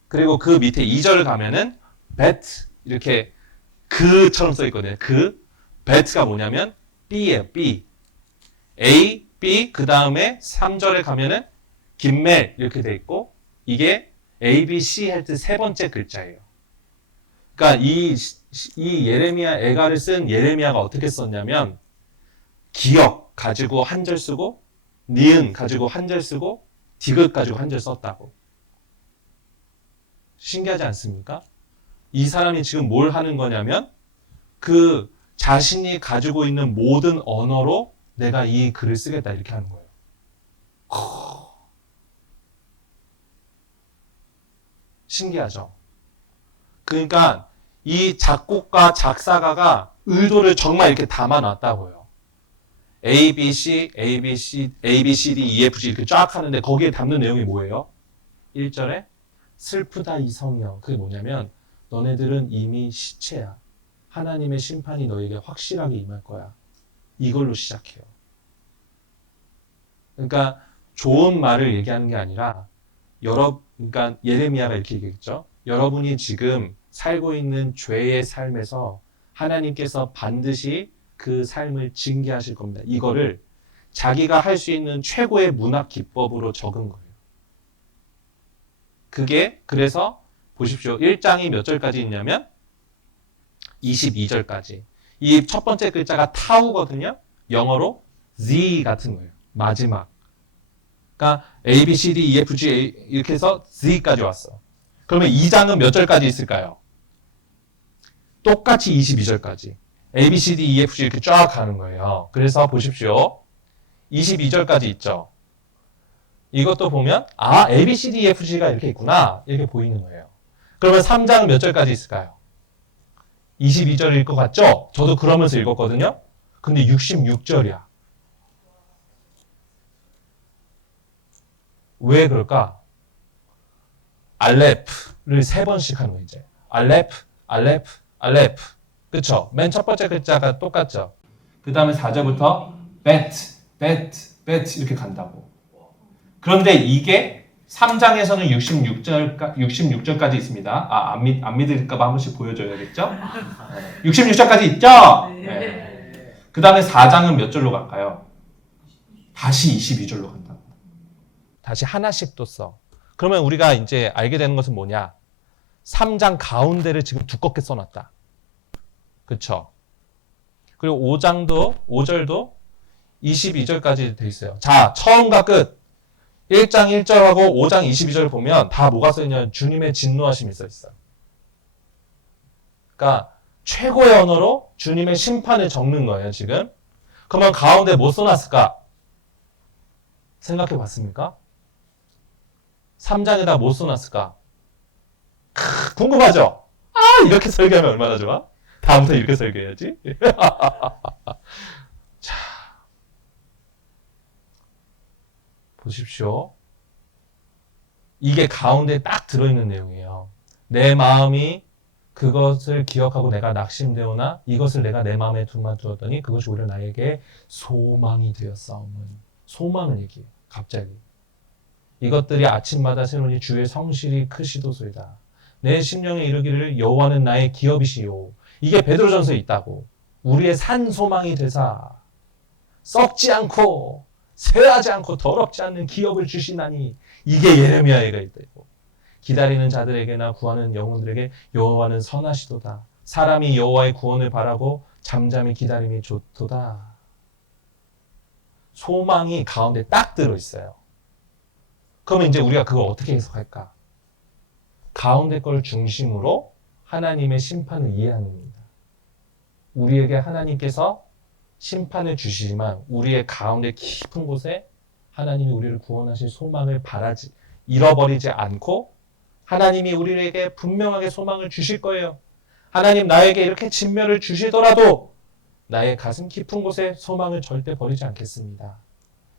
그리고 그 밑에 2절 가면은 bet 이렇게 그처럼 써 있거든요. 그 bet가 뭐냐면 B예요. B. A, B 그 다음에 3절에 가면은 김멜 이렇게 돼 있고 이게 A, B, C 할 때 세 번째 글자예요. 그러니까 이 예레미야 애가를 쓴 예레미야가 어떻게 썼냐면 기역 가지고 한 절 쓰고 니은 가지고 한 절 쓰고 디귿 가지고 한 절 썼다고. 신기하지 않습니까? 이 사람이 지금 뭘 하는 거냐면 그 자신이 가지고 있는 모든 언어로 내가 이 글을 쓰겠다 이렇게 하는 거예요. 신기하죠? 그러니까 이 작곡가, 작사가가 의도를 정말 이렇게 담아놨다고요. A, B, C, A, B, C, A, B, C, D, E, F, G 이렇게 쫙 하는데 거기에 담는 내용이 뭐예요? 1절에 슬프다 이성이여. 그게 뭐냐면 너네들은 이미 시체야. 하나님의 심판이 너에게 확실하게 임할 거야. 이걸로 시작해요. 그러니까 좋은 말을 얘기하는 게 아니라 그러니까 예레미야가 이렇게 얘기했죠. 여러분이 지금 살고 있는 죄의 삶에서 하나님께서 반드시 그 삶을 징계하실 겁니다. 이거를 자기가 할 수 있는 최고의 문학 기법으로 적은 거예요. 그게 그래서 보십시오. 1장이 몇 절까지 있냐면 22절까지. 이 첫 번째 글자가 타우거든요. 영어로 Z 같은 거예요. 마지막. 그러니까 A, B, C, D, E, F, G 이렇게 해서 Z까지 왔어. 그러면 2장은 몇 절까지 있을까요? 똑같이 22절까지. A, B, C, D, E, F, G 이렇게 쫙 가는 거예요. 그래서 보십시오. 22절까지 있죠. 이것도 보면 A, B, C, D, E, F, G가 이렇게 있구나. 이렇게 보이는 거예요. 그러면 3장은 몇 절까지 있을까요? 22절일 것 같죠? 저도 그러면서 읽었거든요. 근데 66절이야. 왜 그럴까? 알레프를 3번씩 하는 거 이제. 알레프, 알레프, 알레프. 그쵸? 맨 첫 번째 글자가 똑같죠? 그 다음에 4절부터 bet, bet, bet 이렇게 간다고. 그런데 이게 3장에서는 66절까지 있습니다. 안 믿을까봐 한 번씩 보여줘야겠죠? 66절까지 있죠? 네. 그 다음에 4장은 몇 절로 갈까요? 다시 22절로 간다고. 다시 하나씩 또 써. 그러면 우리가 이제 알게 되는 것은 뭐냐? 3장 가운데를 지금 두껍게 써놨다. 그쵸? 그리고 5절도 22절까지 돼 있어요. 자, 처음과 끝. 1장 1절하고 5장 22절 보면 다 뭐가 써있냐면 주님의 진노하심이 써있어요. 그러니까 최고의 언어로 주님의 심판을 적는 거예요, 지금. 그러면 가운데 뭐 써놨을까? 생각해 봤습니까? 3장에다 뭐 써놨을까? 궁금하죠? 이렇게 설계하면 얼마나 좋아? 다음부터 이렇게 설계해야지. 자, 보십시오. 이게 가운데 딱 들어있는 내용이에요. 내 마음이 그것을 기억하고 내가 낙심되오나 이것을 내가 내 마음에 두었더니 그것이 오히려 나에게 소망이 되었사오니. 소망을 얘기해요. 갑자기. 이것들이 아침마다 새로니 주의 성실이 크시도소이다. 내 심령에 이르기를 여호와는 나의 기업이시요. 이게 베드로전서에 있다고. 우리의 산 소망이 되사 썩지 않고 쇠하지 않고 더럽지 않는 기업을 주시나니 이게 예레미야에가 있다고. 기다리는 자들에게나 구하는 영혼들에게 여호와는 선하시도다. 사람이 여호와의 구원을 바라고 잠잠히 기다림이 좋도다. 소망이 가운데 딱 들어있어요. 그러면 이제 우리가 그걸 어떻게 해석할까? 가운데 걸 중심으로 하나님의 심판을 이해하는 겁니다. 우리에게 하나님께서 심판을 주시지만 우리의 가운데 깊은 곳에 하나님이 우리를 구원하실 소망을 잃어버리지 않고 하나님이 우리에게 분명하게 소망을 주실 거예요. 하나님 나에게 이렇게 진멸을 주시더라도 나의 가슴 깊은 곳에 소망을 절대 버리지 않겠습니다.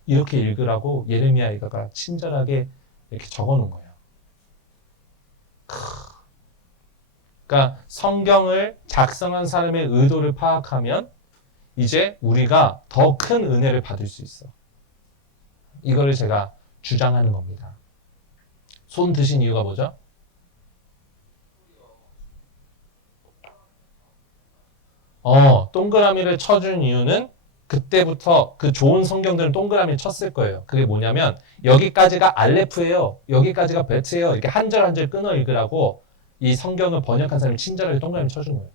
이렇게 읽으라고 예레미야가 친절하게 이렇게 적어놓은 거예요. 그러니까 성경을 작성한 사람의 의도를 파악하면 이제 우리가 더 큰 은혜를 받을 수 있어. 이거를 제가 주장하는 겁니다. 손 드신 이유가 뭐죠? 동그라미를 쳐준 이유는 그때부터 그 좋은 성경들은 동그라미를 쳤을 거예요. 그게 뭐냐면 여기까지가 알레프예요. 여기까지가 베트예요. 이렇게 한 절 한 절 끊어 읽으라고 이 성경을 번역한 사람이 친절하게 동그라미 쳐준 거예요.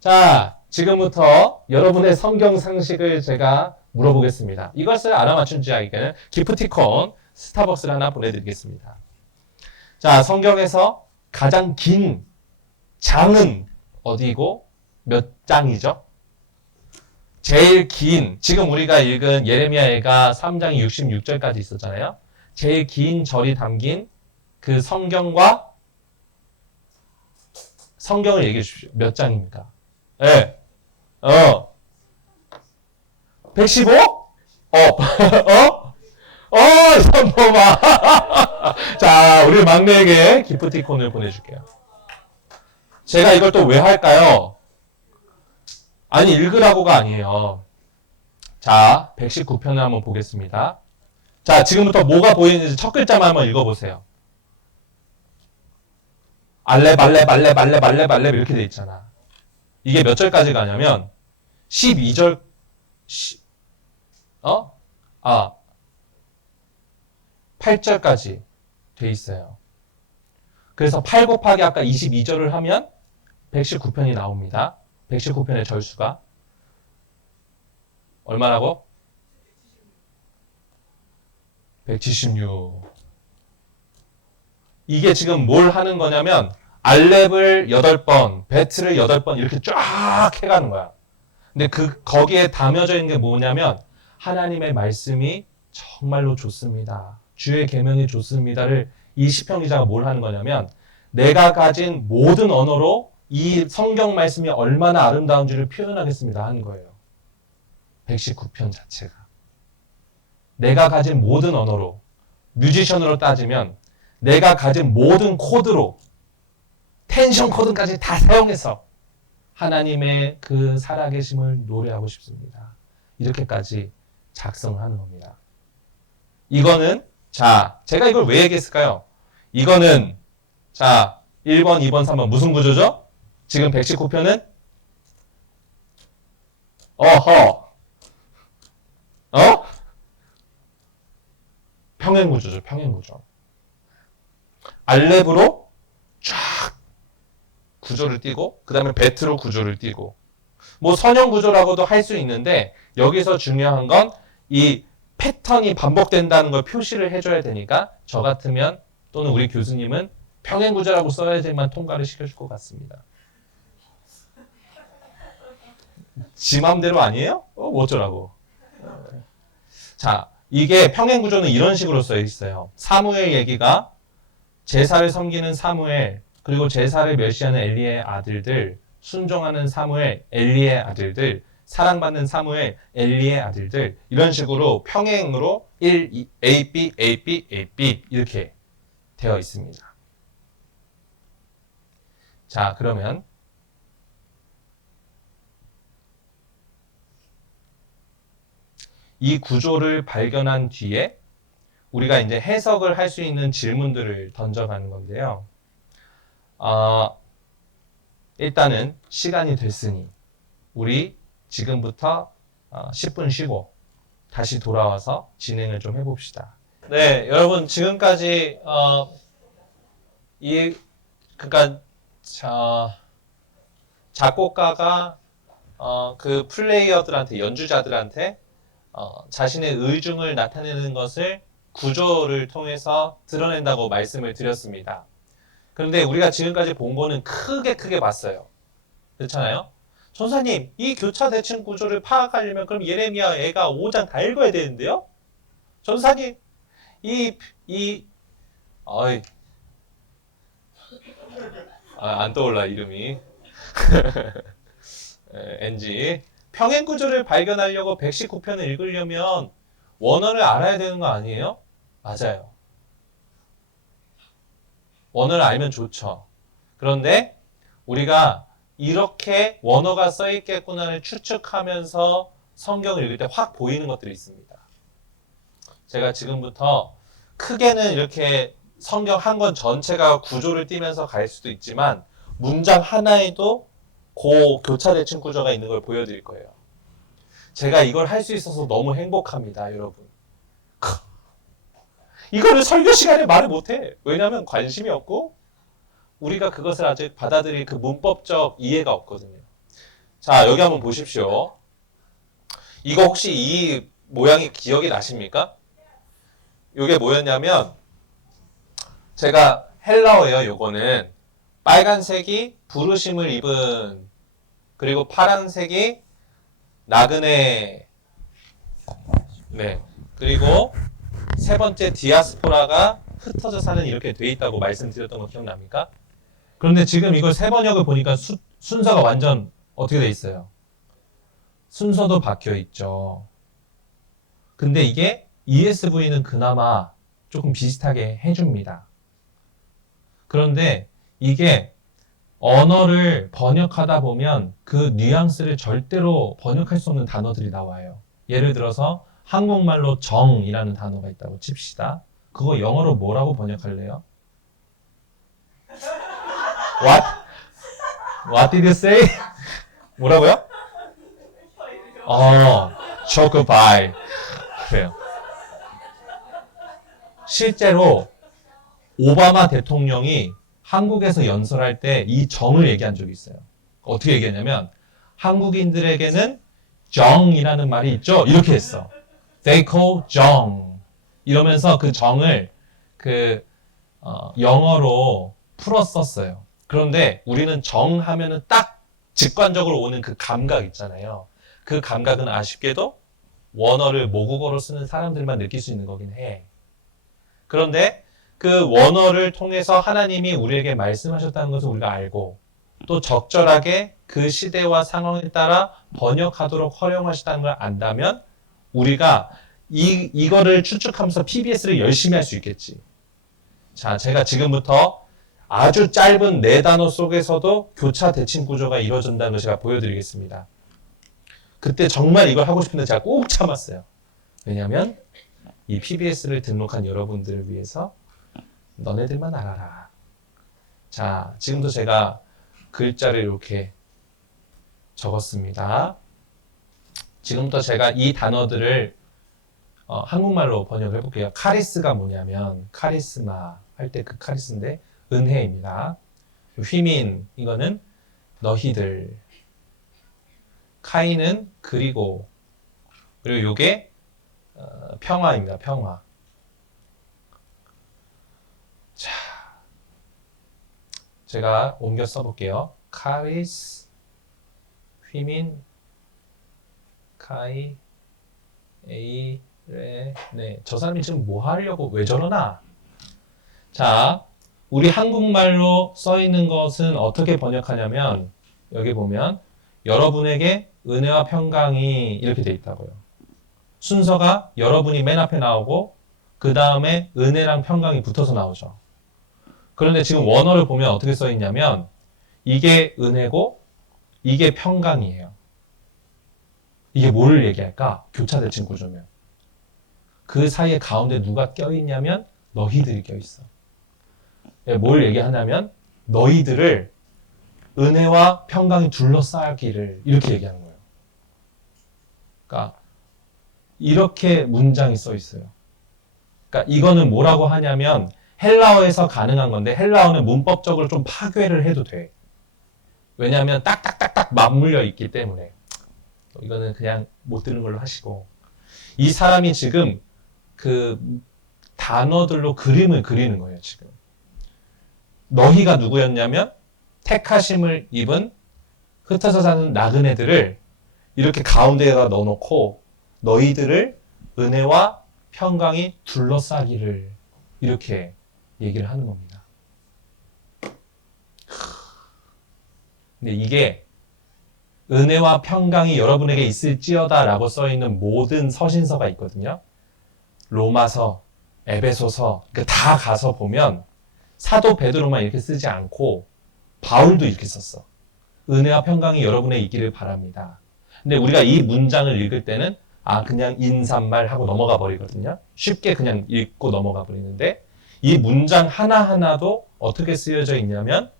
자, 지금부터 여러분의 성경 상식을 제가 물어보겠습니다. 이것을 알아맞춘 자에게는 기프티콘 스타벅스를 하나 보내드리겠습니다. 자, 성경에서 가장 긴 장은 어디고 몇 장이죠? 제일 긴, 지금 우리가 읽은 예레미야가 3장 66절까지 있었잖아요. 제일 긴 절이 담긴 그 성경을 얘기해 주십시오. 몇 장입니까? 네. 115? 어? 선범아. 자, 우리 막내에게 기프티콘을 보내줄게요. 제가 이걸 또 왜 할까요? 아니, 읽으라고가 아니에요. 자, 119편을 한번 보겠습니다. 자, 지금부터 뭐가 보이는지 첫 글자만 한번 읽어보세요. 알레, 발레, 발레, 발레, 발레, 발레 이렇게 돼 있잖아. 이게 몇 절까지 가냐면 12절, 8절까지 돼 있어요. 그래서 8 곱하기 아까 22절을 하면 119편이 나옵니다. 119편의 절수가 얼마라고? 176. 이게 지금 뭘 하는 거냐면 알렙을 8번, 베트를 8번 이렇게 쫙 해가는 거야. 근데 거기에 담여져 있는 게 뭐냐면 하나님의 말씀이 정말로 좋습니다. 주의 계명이 좋습니다를 이 시편 기자가 뭘 하는 거냐면 내가 가진 모든 언어로 이 성경 말씀이 얼마나 아름다운지를 표현하겠습니다 하는 거예요. 119편 자체가. 내가 가진 모든 언어로, 뮤지션으로 따지면 내가 가진 모든 코드로, 텐션 코드까지 다 사용해서 하나님의 그 살아계심을 노래하고 싶습니다. 이렇게까지 작성하는 겁니다. 이거는 자, 제가 이걸 왜 얘기했을까요? 이거는 자, 1번, 2번, 3번 무슨 구조죠? 지금 119편은 평행구조죠. 평행구조. 알렙으로 쫙 구조를 띄고 그 다음에 베트로 구조를 띄고 뭐 선형구조라고도 할 수 있는데 여기서 중요한 건 이 패턴이 반복된다는 걸 표시를 해줘야 되니까 저 같으면 또는 우리 교수님은 평행구조라고 써야지만 통과를 시켜줄 것 같습니다. 지 맘대로 아니에요? 뭐 어쩌라고. 자, 이게 평행구조는 이런 식으로 써 있어요. 사무엘 얘기가 제사를 섬기는 사무엘, 그리고 제사를 멸시하는 엘리의 아들들, 순종하는 사무엘, 엘리의 아들들, 사랑받는 사무엘, 엘리의 아들들 이런 식으로 평행으로 1, 2, A, B, A, B, A, B 이렇게 되어 있습니다. 자, 그러면 이 구조를 발견한 뒤에 우리가 이제 해석을 할 수 있는 질문들을 던져가는 건데요. 일단은 시간이 됐으니 우리 지금부터 10분 쉬고 다시 돌아와서 진행을 좀 해봅시다. 네, 여러분 지금까지 그러니까 작곡가가 그 플레이어들한테 연주자들한테 자신의 의중을 나타내는 것을 구조를 통해서 드러낸다고 말씀을 드렸습니다. 그런데 우리가 지금까지 본 거는 크게 봤어요. 그렇잖아요? 전사님, 이 교차 대칭 구조를 파악하려면 그럼 예레미야 애가 5장 다 읽어야 되는데요? 전사님, 안 떠올라 이름이. NG. 평행 구조를 발견하려고 119편을 읽으려면 원어를 알아야 되는 거 아니에요? 맞아요. 원어를 알면 좋죠. 그런데 우리가 이렇게 원어가 써있겠구나를 추측하면서 성경을 읽을 때 확 보이는 것들이 있습니다. 제가 지금부터 크게는 이렇게 성경 한 권 전체가 구조를 띠면서 갈 수도 있지만 문장 하나에도 교차대칭 구조가 있는 걸 보여드릴 거예요. 제가 이걸 할 수 있어서 너무 행복합니다, 여러분. 이거를 설교 시간에 말을 못해. 왜냐하면 관심이 없고 우리가 그것을 아직 받아들일 그 문법적 이해가 없거든요. 자, 여기 한번 보십시오. 이거 혹시 이 모양이 기억이 나십니까? 이게 뭐였냐면 제가 헬라어예요. 요거는 빨간색이 부르심을 입은, 그리고 파란색이 나그네, 네, 그리고 세 번째 디아스포라가 흩어져 사는 이렇게 돼 있다고 말씀드렸던 거 기억납니까? 그런데 지금 이걸 세 번역을 보니까 순서가 완전 어떻게 돼 있어요? 순서도 바뀌어 있죠. 근데 이게 ESV는 그나마 조금 비슷하게 해줍니다. 그런데 이게 언어를 번역하다 보면 그 뉘앙스를 절대로 번역할 수 없는 단어들이 나와요. 예를 들어서 한국말로 정이라는 단어가 있다고 칩시다. 그거 영어로 뭐라고 번역할래요? What? What did you say? 뭐라고요? choco pie. 그래요. 실제로 오바마 대통령이 한국에서 연설할 때 이 정을 얘기한 적이 있어요. 어떻게 얘기했냐면 한국인들에게는 정이라는 말이 있죠? 이렇게 했어. They call 정. 이러면서 그 정을 영어로 풀어 썼어요. 그런데 우리는 정 하면은 딱 직관적으로 오는 그 감각 있잖아요. 그 감각은 아쉽게도 원어를 모국어로 쓰는 사람들만 느낄 수 있는 거긴 해. 그런데 그 원어를 통해서 하나님이 우리에게 말씀하셨다는 것을 우리가 알고 또 적절하게 그 시대와 상황에 따라 번역하도록 허용하셨다는 걸 안다면 우리가 이거를 추측하면서 PBS를 열심히 할 수 있겠지. 자, 제가 지금부터 아주 짧은 4단어 속에서도 교차 대칭 구조가 이루어진다는 걸 제가 보여드리겠습니다. 그때 정말 이걸 하고 싶은데 제가 꼭 참았어요. 왜냐하면 이 PBS를 등록한 여러분들을 위해서 너네들만 알아라. 자, 지금도 제가 글자를 이렇게 적었습니다. 지금부터 제가 이 단어들을 한국말로 번역을 해볼게요. 카리스가 뭐냐면 카리스마 할 때 그 카리스인데 은혜입니다. 휘민 이거는 너희들. 카이는 그리고 요게 평화입니다. 평화. 자, 제가 옮겨 써볼게요. 카리스, 휘민, 카이, 에이, 레, 네. 저 사람이 지금 뭐 하려고 왜 저러나? 자, 우리 한국말로 써 있는 것은 어떻게 번역하냐면 여기 보면 여러분에게 은혜와 평강이 이렇게 돼 있다고요. 순서가 여러분이 맨 앞에 나오고 그 다음에 은혜랑 평강이 붙어서 나오죠. 그런데 지금 원어를 보면 어떻게 써 있냐면 이게 은혜고 이게 평강이에요. 이게 뭐를 얘기할까? 교차대칭 구조면. 그 사이에 가운데 누가 껴있냐면 너희들이 껴있어. 뭘 얘기하냐면 너희들을 은혜와 평강이 둘러싸기를 이렇게 얘기하는 거예요. 그러니까 이렇게 문장이 써 있어요. 그러니까 이거는 뭐라고 하냐면 헬라어에서 가능한 건데 헬라어는 문법적으로 좀 파괴를 해도 돼. 왜냐하면 딱딱딱딱 맞물려 있기 때문에. 이거는 그냥 못 들은 걸로 하시고. 이 사람이 지금 그 단어들로 그림을 그리는 거예요, 지금. 너희가 누구였냐면 택하심을 입은 흩어져 사는 나그네들을 이렇게 가운데에다 넣어놓고 너희들을 은혜와 평강이 둘러싸기를 이렇게 얘기를 하는 겁니다. 근데 이게 은혜와 평강이 여러분에게 있을지어다 라고 써있는 모든 서신서가 있거든요. 로마서, 에베소서 다 가서 보면 사도 베드로만 이렇게 쓰지 않고 바울도 이렇게 썼어. 은혜와 평강이 여러분에 있기를 바랍니다. 근데 우리가 이 문장을 읽을 때는 그냥 인사말 하고 넘어가 버리거든요. 쉽게 그냥 읽고 넘어가 버리는데 이 문장 하나하나도 어떻게 쓰여져 있냐면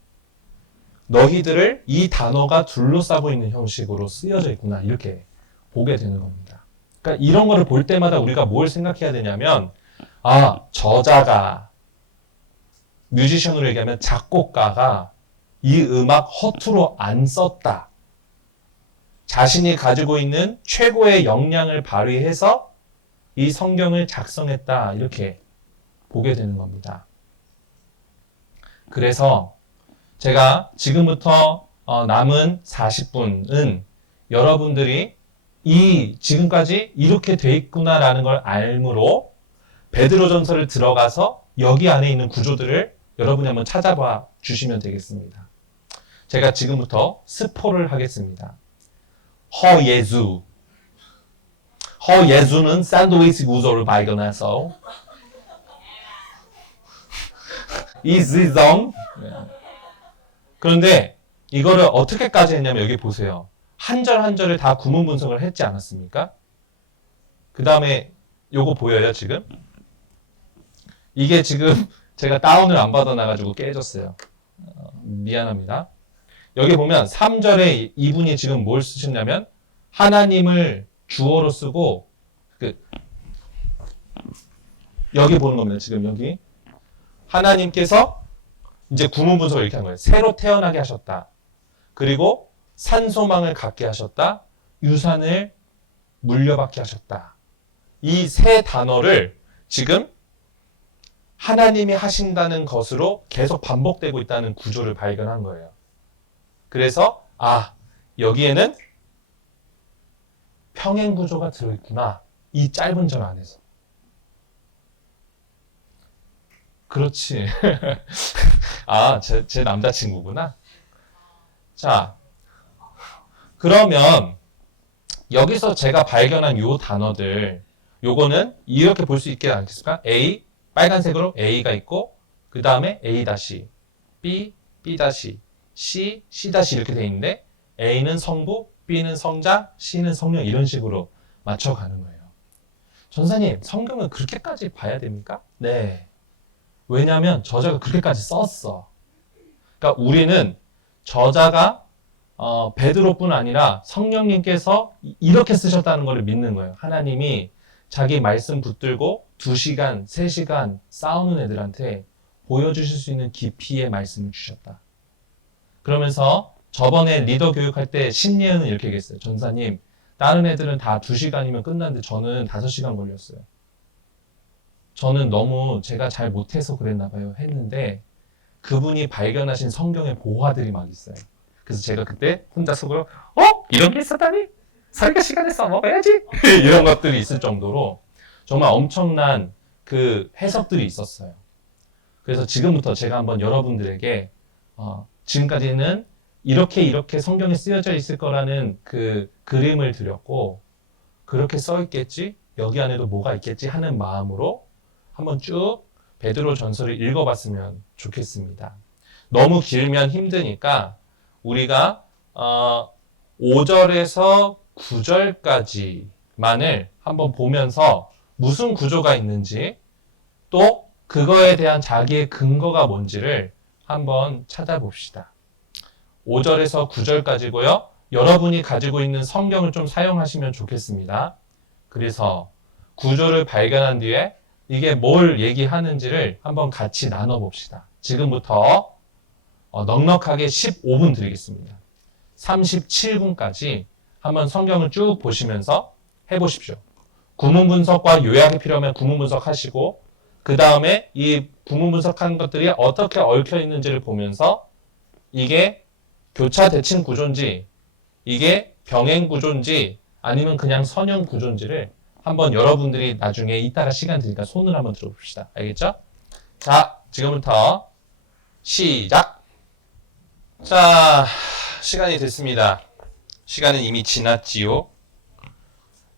너희들을 이 단어가 둘러싸고 있는 형식으로 쓰여져 있구나 이렇게 보게 되는 겁니다. 그러니까 이런 거를 볼 때마다 우리가 뭘 생각해야 되냐면 저자가 뮤지션으로 얘기하면 작곡가가 이 음악 허투루 안 썼다. 자신이 가지고 있는 최고의 역량을 발휘해서 이 성경을 작성했다. 이렇게 보게 되는 겁니다. 그래서 제가 지금부터 남은 40분은 여러분들이 지금까지 이렇게 돼 있구나라는 걸 알므로 베드로전서를 들어가서 여기 안에 있는 구조들을 여러분이 한번 찾아봐 주시면 되겠습니다. 제가 지금부터 스포를 하겠습니다. 허예수. 허예수는 샌드위치 구조를 발견해서 이지성. 그런데 이거를 어떻게까지 했냐면 여기 보세요. 한 절 한 절을 다 구문 분석을 했지 않았습니까? 그 다음에 요거 보여요 지금? 이게 지금 제가 다운을 안 받아놔가지고 깨졌어요. 미안합니다. 여기 보면 3절에 이분이 지금 뭘 쓰셨냐면 하나님을 주어로 쓰고 여기 보는 겁니다. 지금 여기 하나님께서 이제 구문 분석을 이렇게 한 거예요. 새로 태어나게 하셨다. 그리고 산소망을 갖게 하셨다. 유산을 물려받게 하셨다. 이 세 단어를 지금 하나님이 하신다는 것으로 계속 반복되고 있다는 구조를 발견한 거예요. 그래서 여기에는 평행 구조가 들어있구나. 이 짧은 절 안에서. 그렇지. 제 남자친구구나. 자, 그러면 여기서 제가 발견한 요 단어들, 요거는 이렇게 볼 수 있게 않겠습니까? A, 빨간색으로 A가 있고, 그 다음에 A-, B, B-, C, C- 이렇게 돼 있는데, A는 성부, B는 성자, C는 성령 이런 식으로 맞춰가는 거예요. 전사님, 성경은 그렇게까지 봐야 됩니까? 네. 왜냐하면 저자가 그렇게까지 썼어. 그러니까 우리는 저자가 베드로뿐 아니라 성령님께서 이렇게 쓰셨다는 것을 믿는 거예요. 하나님이 자기 말씀 붙들고 2시간, 3시간 싸우는 애들한테 보여주실 수 있는 깊이의 말씀을 주셨다. 그러면서 저번에 리더 교육할 때 심리에는 이렇게 얘기했어요. 전사님, 다른 애들은 다 2시간이면 끝났는데 저는 5시간 걸렸어요. 저는 너무 제가 잘 못해서 그랬나 봐요. 했는데 그분이 발견하신 성경의 보화들이 막 있어요. 그래서 제가 그때 혼자 속으로 이런 게 있었다니? 설교 시간에 써먹어야지? 이런 것들이 있을 정도로 정말 엄청난 그 해석들이 있었어요. 그래서 지금부터 제가 한번 여러분들에게 지금까지는 이렇게 성경에 쓰여져 있을 거라는 그 그림을 드렸고 그렇게 써 있겠지? 여기 안에도 뭐가 있겠지? 하는 마음으로 한번 쭉 베드로 전서를 읽어봤으면 좋겠습니다. 너무 길면 힘드니까 우리가 5절에서 9절까지만을 한번 보면서 무슨 구조가 있는지 또 그거에 대한 자기의 근거가 뭔지를 한번 찾아봅시다. 5절에서 9절까지고요. 여러분이 가지고 있는 성경을 좀 사용하시면 좋겠습니다. 그래서 구조를 발견한 뒤에 이게 뭘 얘기하는지를 한번 같이 나눠봅시다. 지금부터 넉넉하게 15분 드리겠습니다. 37분까지 한번 성경을 쭉 보시면서 해보십시오. 구문 분석과 요약이 필요하면 구문 분석하시고 그 다음에 이 구문 분석한 것들이 어떻게 얽혀 있는지를 보면서 이게 교차 대칭 구조인지 이게 병행 구조인지 아니면 그냥 선형 구조인지를 한번 여러분들이 나중에 이따가 시간 되니까 손을 한번 들어봅시다. 알겠죠? 자, 지금부터 시작! 자, 시간이 됐습니다. 시간은 이미 지났지요.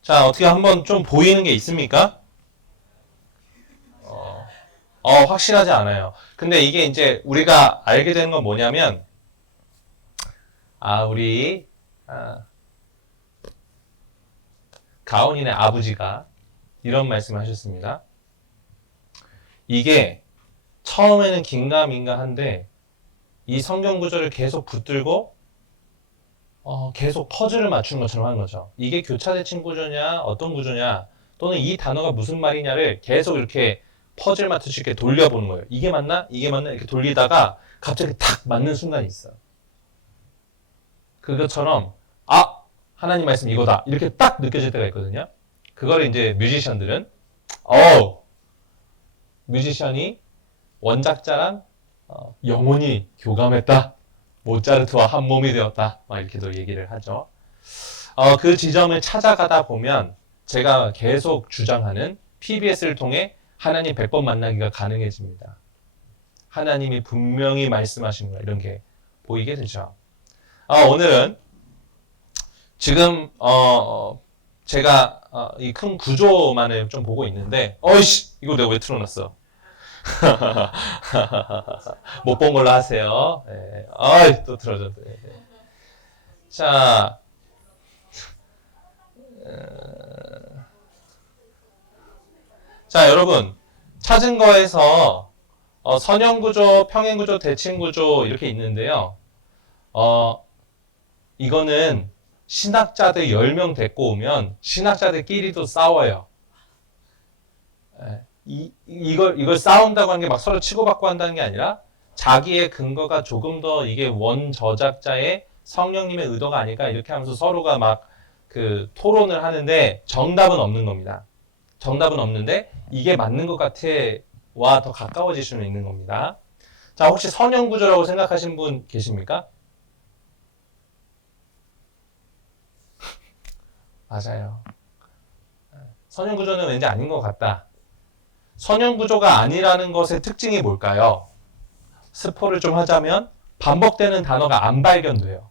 자, 어떻게 한번 좀 보이는 게 있습니까? 확실하지 않아요. 근데 이게 이제 우리가 알게 되는 건 뭐냐면, 우리, 가온이네 아버지가 이런 말씀을 하셨습니다. 이게 처음에는 긴가민가한데 이 성경 구조를 계속 붙들고 계속 퍼즐을 맞추는 것처럼 하는 거죠. 이게 교차대칭 구조냐 어떤 구조냐 또는 이 단어가 무슨 말이냐를 계속 이렇게 퍼즐 맞추듯이 이렇게 돌려보는 거예요. 이게 맞나? 이게 맞나? 이렇게 돌리다가 갑자기 탁 맞는 순간이 있어요. 그것처럼 하나님 말씀 이거다 이렇게 딱 느껴질 때가 있거든요. 그거를 이제 뮤지션들은 뮤지션이 원작자랑 영혼이 교감했다. 모차르트와 한 몸이 되었다. 막 이렇게도 얘기를 하죠. 그 지점을 찾아가다 보면 제가 계속 주장하는 PBS를 통해 하나님 100번 만나기가 가능해집니다. 하나님이 분명히 말씀하신 거야. 이런 게 보이게 되죠. 오늘은 지금 제가 이 큰 구조만을 좀 보고 있는데, 어이씨, 이거 내가 왜 틀어놨어? 못 본 걸로 하세요. 네. 아이, 또 틀어줘. 네. 자, 자, 여러분. 찾은 거에서 선형구조, 평행구조, 대칭구조 이렇게 있는데요. 이거는 신학자들 10명 데리고 오면 신학자들끼리도 싸워요. 이걸 싸운다고 하는 게 막 서로 치고받고 한다는 게 아니라 자기의 근거가 조금 더 이게 원저작자의 성령님의 의도가 아닐까 이렇게 하면서 서로가 막 그 토론을 하는데 정답은 없는 겁니다. 정답은 없는데 이게 맞는 것 같아와 더 가까워질 수는 있는 겁니다. 자, 혹시 선형구조라고 생각하신 분 계십니까? 맞아요. 선형구조는 왠지 아닌 것 같다. 선형구조가 아니라는 것의 특징이 뭘까요? 스포를 좀 하자면 반복되는 단어가 안 발견돼요.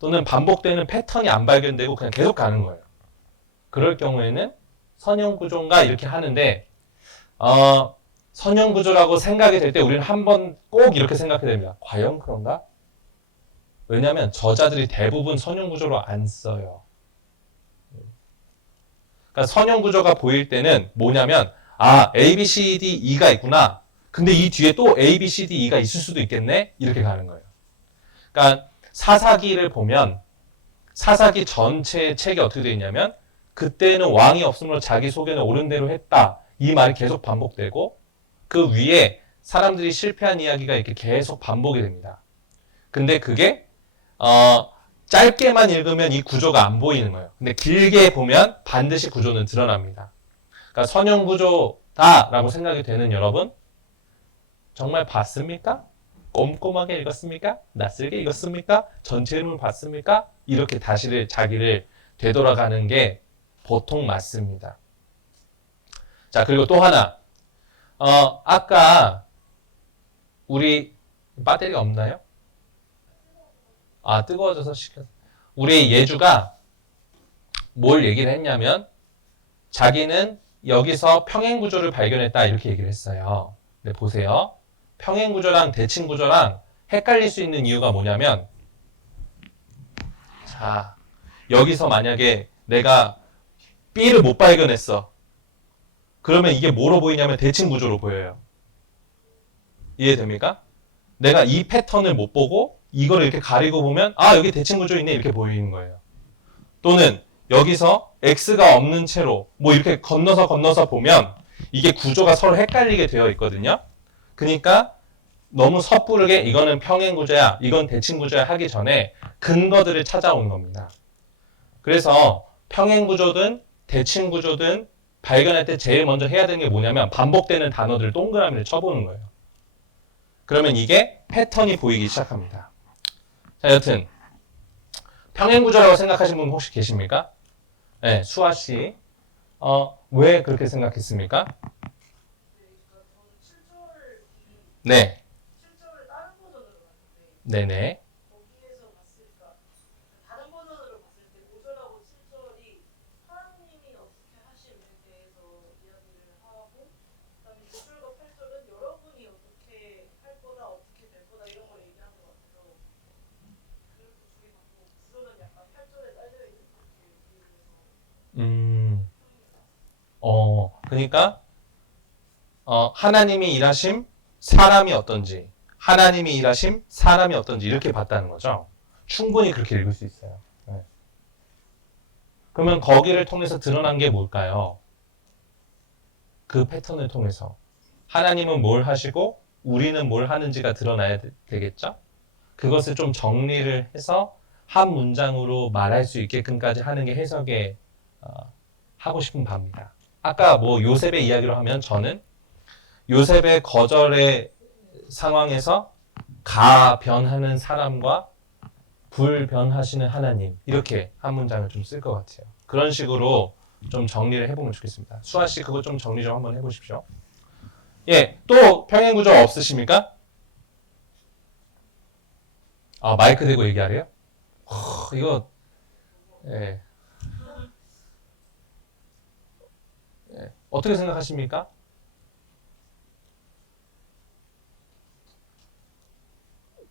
또는 반복되는 패턴이 안 발견되고 그냥 계속 가는 거예요. 그럴 경우에는 선형구조인가 이렇게 하는데 선형구조라고 생각이 될 때 우리는 한번 꼭 이렇게 생각해야 됩니다. 과연 그런가? 왜냐하면 저자들이 대부분 선형구조로 안 써요. 그러니까 선형구조가 보일 때는 뭐냐면 A, B, C, D, E가 있구나. 근데 이 뒤에 또 A, B, C, D, E가 있을 수도 있겠네? 이렇게 가는 거예요. 그러니까 사사기를 보면 사사기 전체의 책이 어떻게 되어 있냐면 그때는 왕이 없으므로 자기 소견에 옳은 대로 했다. 이 말이 계속 반복되고 그 위에 사람들이 실패한 이야기가 이렇게 계속 반복이 됩니다. 근데 그게 짧게만 읽으면 이 구조가 안 보이는 거예요. 근데 길게 보면 반드시 구조는 드러납니다. 그러니까 선형구조다라고 생각이 되는 여러분 정말 봤습니까? 꼼꼼하게 읽었습니까? 낯설게 읽었습니까? 전체 흐름을 봤습니까? 이렇게 자기를 되돌아가는 게 보통 맞습니다. 자, 그리고 또 하나. 아까 우리 배터리가 없나요? 뜨거워져서 우리 예주가 뭘 얘기를 했냐면 자기는 여기서 평행구조를 발견했다 이렇게 얘기를 했어요. 네, 보세요. 평행구조랑 대칭구조랑 헷갈릴 수 있는 이유가 뭐냐면 자, 여기서 만약에 내가 B를 못 발견했어. 그러면 이게 뭐로 보이냐면 대칭구조로 보여요. 이해됩니까? 내가 이 패턴을 못 보고 이거를 이렇게 가리고 보면 여기 대칭구조 있네 이렇게 보이는 거예요. 또는 여기서 X가 없는 채로 뭐 이렇게 건너서 보면 이게 구조가 서로 헷갈리게 되어 있거든요. 그러니까 너무 섣부르게 이거는 평행구조야, 이건 대칭구조야 하기 전에 근거들을 찾아오는 겁니다. 그래서 평행구조든 대칭구조든 발견할 때 제일 먼저 해야 되는 게 뭐냐면 반복되는 단어들 동그라미를 쳐보는 거예요. 그러면 이게 패턴이 보이기 시작합니다. 자, 여튼 평행구조라고 생각하시는 분 혹시 계십니까? 네, 수아 씨. 왜 그렇게 생각했습니까? 네. 네네. 그러니까 하나님이 일하심, 사람이 어떤지, 하나님이 일하심, 사람이 어떤지 이렇게 봤다는 거죠. 충분히 그렇게 읽을 수 있어요. 네. 그러면 거기를 통해서 드러난 게 뭘까요? 그 패턴을 통해서 하나님은 뭘 하시고 우리는 뭘 하는지가 드러나야 되겠죠? 그것을 좀 정리를 해서 한 문장으로 말할 수 있게끔까지 하는 게 해석에 하고 싶은 바입니다. 아까 뭐 요셉의 이야기로 하면 저는 요셉의 거절의 상황에서 가변하는 사람과 불변하시는 하나님 이렇게 한 문장을 좀 쓸 것 같아요. 그런 식으로 좀 정리를 해보면 좋겠습니다. 수아 씨 그거 좀 정리 좀 한번 해보십시오. 예, 또 평행구조 없으십니까? 마이크 대고 얘기하래요? 이거 예. 어떻게 생각하십니까?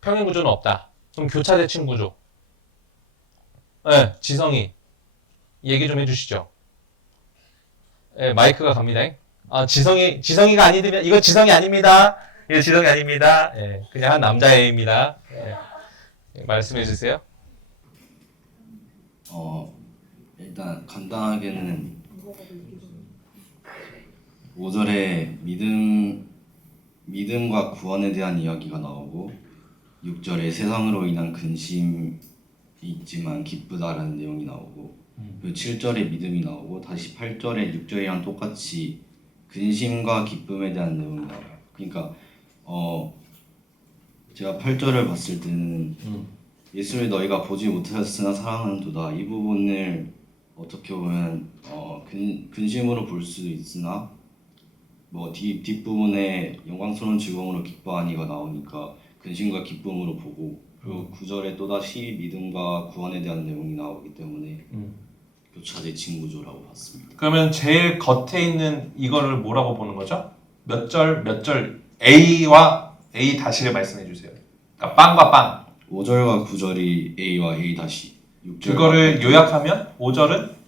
평행 구조는 없다. 그럼 교차대칭 구조. 네, 지성이 얘기 좀 해주시죠. 네, 마이크가 갑니다. 지성이가 아니면 이거 지성이 아닙니다. 이거 지성이 아닙니다. 네, 그냥 한 남자애입니다. 네, 말씀해 주세요. 일단 간단하게는 5절에 믿음과 구원에 대한 이야기가 나오고 6절에 세상으로 인한 근심이 있지만 기쁘다라는 내용이 나오고 그리고 7절에 믿음이 나오고 다시 8절에 6절이랑 똑같이 근심과 기쁨에 대한 내용이 나와요. 그러니까 제가 8절을 봤을 때는 예수를 너희가 보지 못하였으나 사랑하는도다. 이 부분을 어떻게 보면 근심으로 볼 수도 있으나 뭐 뒷부분에 영광스러운 즐거움으로 기뻐하니가 나오니까 근심과 기쁨으로 보고 그리고 9절에 또다시 믿음과 구원에 대한 내용이 나오기 때문에 교차대칭 구조라고 봤습니다. 그러면 제일 겉에 있는 이거를 뭐라고 보는 거죠? 몇 절 A와 A 다시를 말씀해 주세요. 그러니까 빵과 빵. 5절과 9절이 A와 A 다시 6절 그거를 요약하면 5절과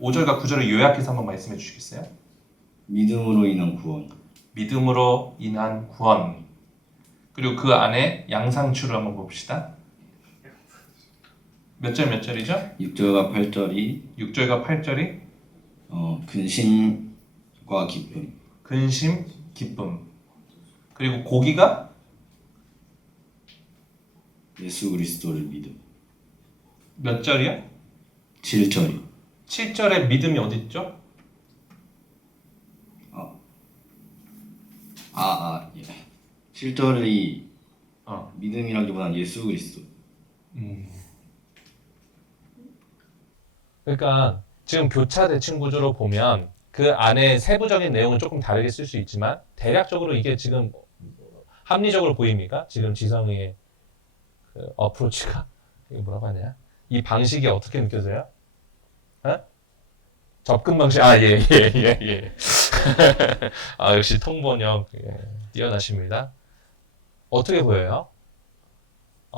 9절을 요약해서 한번 말씀해 주시겠어요? 믿음으로 인한 구원. 믿음으로 인한 구원. 그리고 그 안에 양상추를 한번 봅시다. 몇 절이죠? 6절과 8절이 6절과 8절이 근심과 기쁨. 근심, 기쁨. 그리고 고기가 예수 그리스도를 믿음. 몇 절이요? 7절이 7절에 믿음이 어디 있죠? 예. 7절이 어. 믿음이라기보다는 예수 그리스도. 그러니까 지금 교차대칭 구조로 보면 그 안에 세부적인 내용은 조금 다르게 쓸 수 있지만 대략적으로 이게 지금 합리적으로 보입니까? 지금 지성의 그 어프로치가 이거 뭐라고 하냐? 이 방식이 어떻게 느껴져요? 접근 방식 예. 역시 통번역 뛰어나십니다. 어떻게 보여요?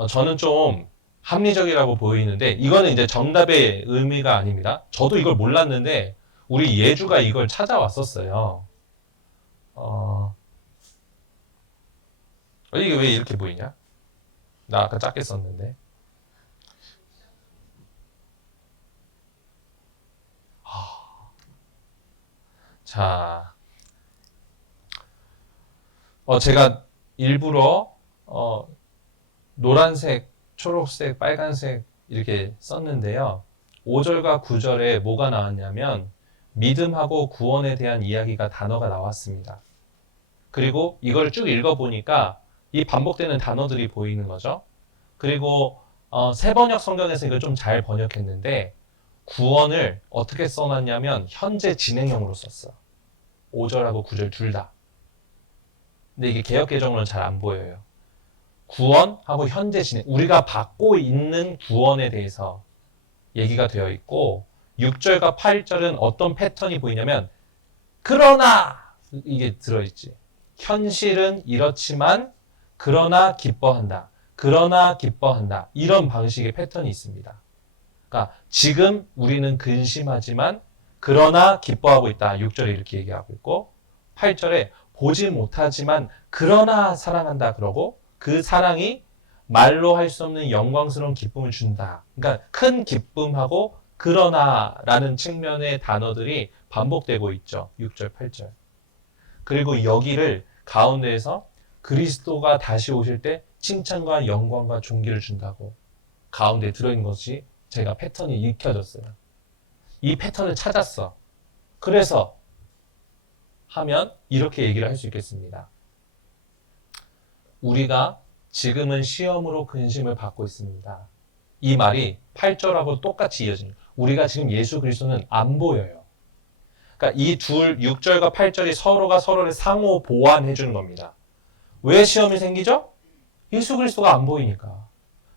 저는 좀 합리적이라고 보이는데 이거는 이제 정답의 의미가 아닙니다. 저도 이걸 몰랐는데 우리 예주가 이걸 찾아왔었어요. 이게 왜 이렇게 보이냐? 나 아까 작게 썼는데. 자, 제가 일부러 노란색, 초록색, 빨간색 이렇게 썼는데요. 5절과 9절에 뭐가 나왔냐면 믿음하고 구원에 대한 이야기가 단어가 나왔습니다. 그리고 이걸 쭉 읽어보니까 이 반복되는 단어들이 보이는 거죠. 그리고 세번역 성경에서 이걸 좀 잘 번역했는데 구원을 어떻게 써놨냐면 현재 진행형으로 썼어. 5절하고 9절 둘 다. 근데 이게 개역개정으로는 잘 안 보여요. 구원하고 현재 진행, 우리가 받고 있는 구원에 대해서 얘기가 되어 있고 6절과 8절은 어떤 패턴이 보이냐면 그러나 이게 들어있지. 현실은 이렇지만 그러나 기뻐한다. 그러나 기뻐한다. 이런 방식의 패턴이 있습니다. 그러니까 지금 우리는 근심하지만 그러나 기뻐하고 있다. 6절에 이렇게 얘기하고 있고 8절에 보지 못하지만 그러나 사랑한다 그러고 그 사랑이 말로 할 수 없는 영광스러운 기쁨을 준다. 그러니까 큰 기쁨하고 그러나라는 측면의 단어들이 반복되고 있죠. 6절, 8절. 그리고 여기를 가운데에서 그리스도가 다시 오실 때 칭찬과 영광과 존귀를 준다고 가운데 들어있는 것이 제가 패턴이 익혀졌어요. 이 패턴을 찾았어. 그래서 하면 이렇게 얘기를 할 수 있겠습니다. 우리가 지금은 시험으로 근심을 받고 있습니다. 이 말이 8절하고 똑같이 이어집니다. 우리가 지금 예수 그리스도는 안 보여요. 그러니까 이 6절과 8절이 서로가 서로를 상호 보완해 주는 겁니다. 왜 시험이 생기죠? 예수 그리스도가 안 보이니까.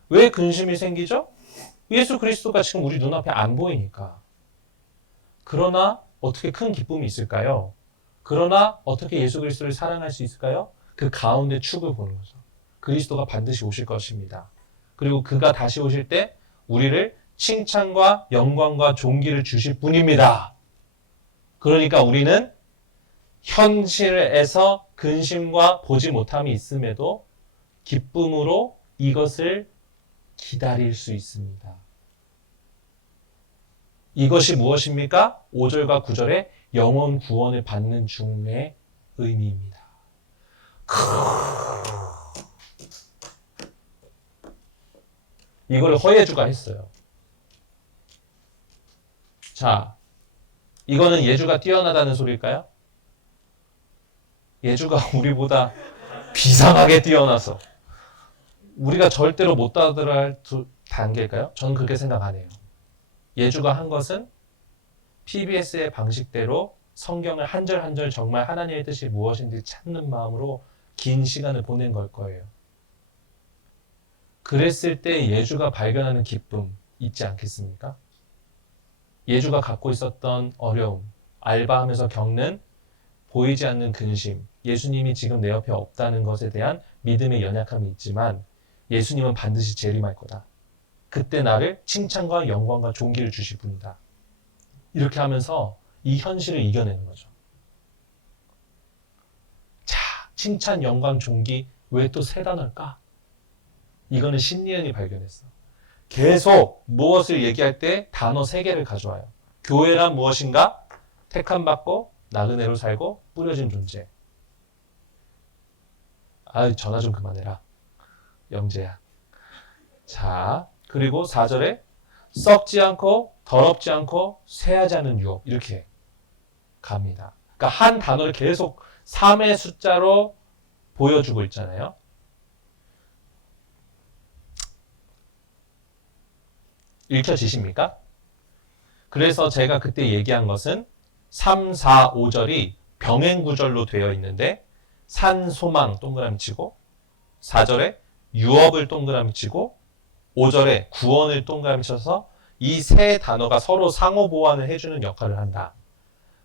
왜 근심이 생기죠? 예수 그리스도가 지금 우리 눈앞에 안 보이니까. 그러나 어떻게 큰 기쁨이 있을까요? 그러나 어떻게 예수 그리스도를 사랑할 수 있을까요? 그 가운데 축을 보는 거죠. 그리스도가 반드시 오실 것입니다. 그리고 그가 다시 오실 때 우리를 칭찬과 영광과 존귀를 주실 뿐입니다. 그러니까 우리는 현실에서 근심과 보지 못함이 있음에도 기쁨으로 이것을 기다릴 수 있습니다. 이것이 무엇입니까? 5절과 9절의 영원 구원을 받는 중의 의미입니다. 이걸 허예주가 했어요. 자, 이거는 예주가 뛰어나다는 소리일까요? 예주가 우리보다 비상하게 뛰어나서 우리가 절대로 못 따라할 단계일까요? 저는 그렇게 생각 안 해요. 예주가 한 것은 PBS의 방식대로 성경을 한 절 한 절 정말 하나님의 뜻이 무엇인지 찾는 마음으로 긴 시간을 보낸 걸 거예요. 그랬을 때 예주가 발견하는 기쁨 있지 않겠습니까? 예주가 갖고 있었던 어려움, 알바하면서 겪는 보이지 않는 근심, 예수님이 지금 내 옆에 없다는 것에 대한 믿음의 연약함이 있지만 예수님은 반드시 재림할 거다. 그때 나를 칭찬과 영광과 존귀를 주실 분이다. 이렇게 하면서 이 현실을 이겨내는 거죠. 자, 칭찬, 영광, 존귀 왜 또 세 단어일까? 이거는 신리언이 발견했어. 계속 무엇을 얘기할 때 단어 3개를 가져와요. 교회란 무엇인가? 택함받고 나그네로 살고 뿌려진 존재. 전화 좀 그만해라. 영재야. 자, 그리고 4절에 썩지 않고 더럽지 않고 쇠하지 않은 유업. 이렇게 갑니다. 그러니까 한 단어를 계속 3의 숫자로 보여주고 있잖아요. 읽혀지십니까? 그래서 제가 그때 얘기한 것은 3, 4, 5절이 병행구절로 되어 있는데 산, 소망 동그라미 치고 4절에 유업을 동그라미 치고 5절에 구원을 동그라미 쳐서 이 세 단어가 서로 상호 보완을 해주는 역할을 한다.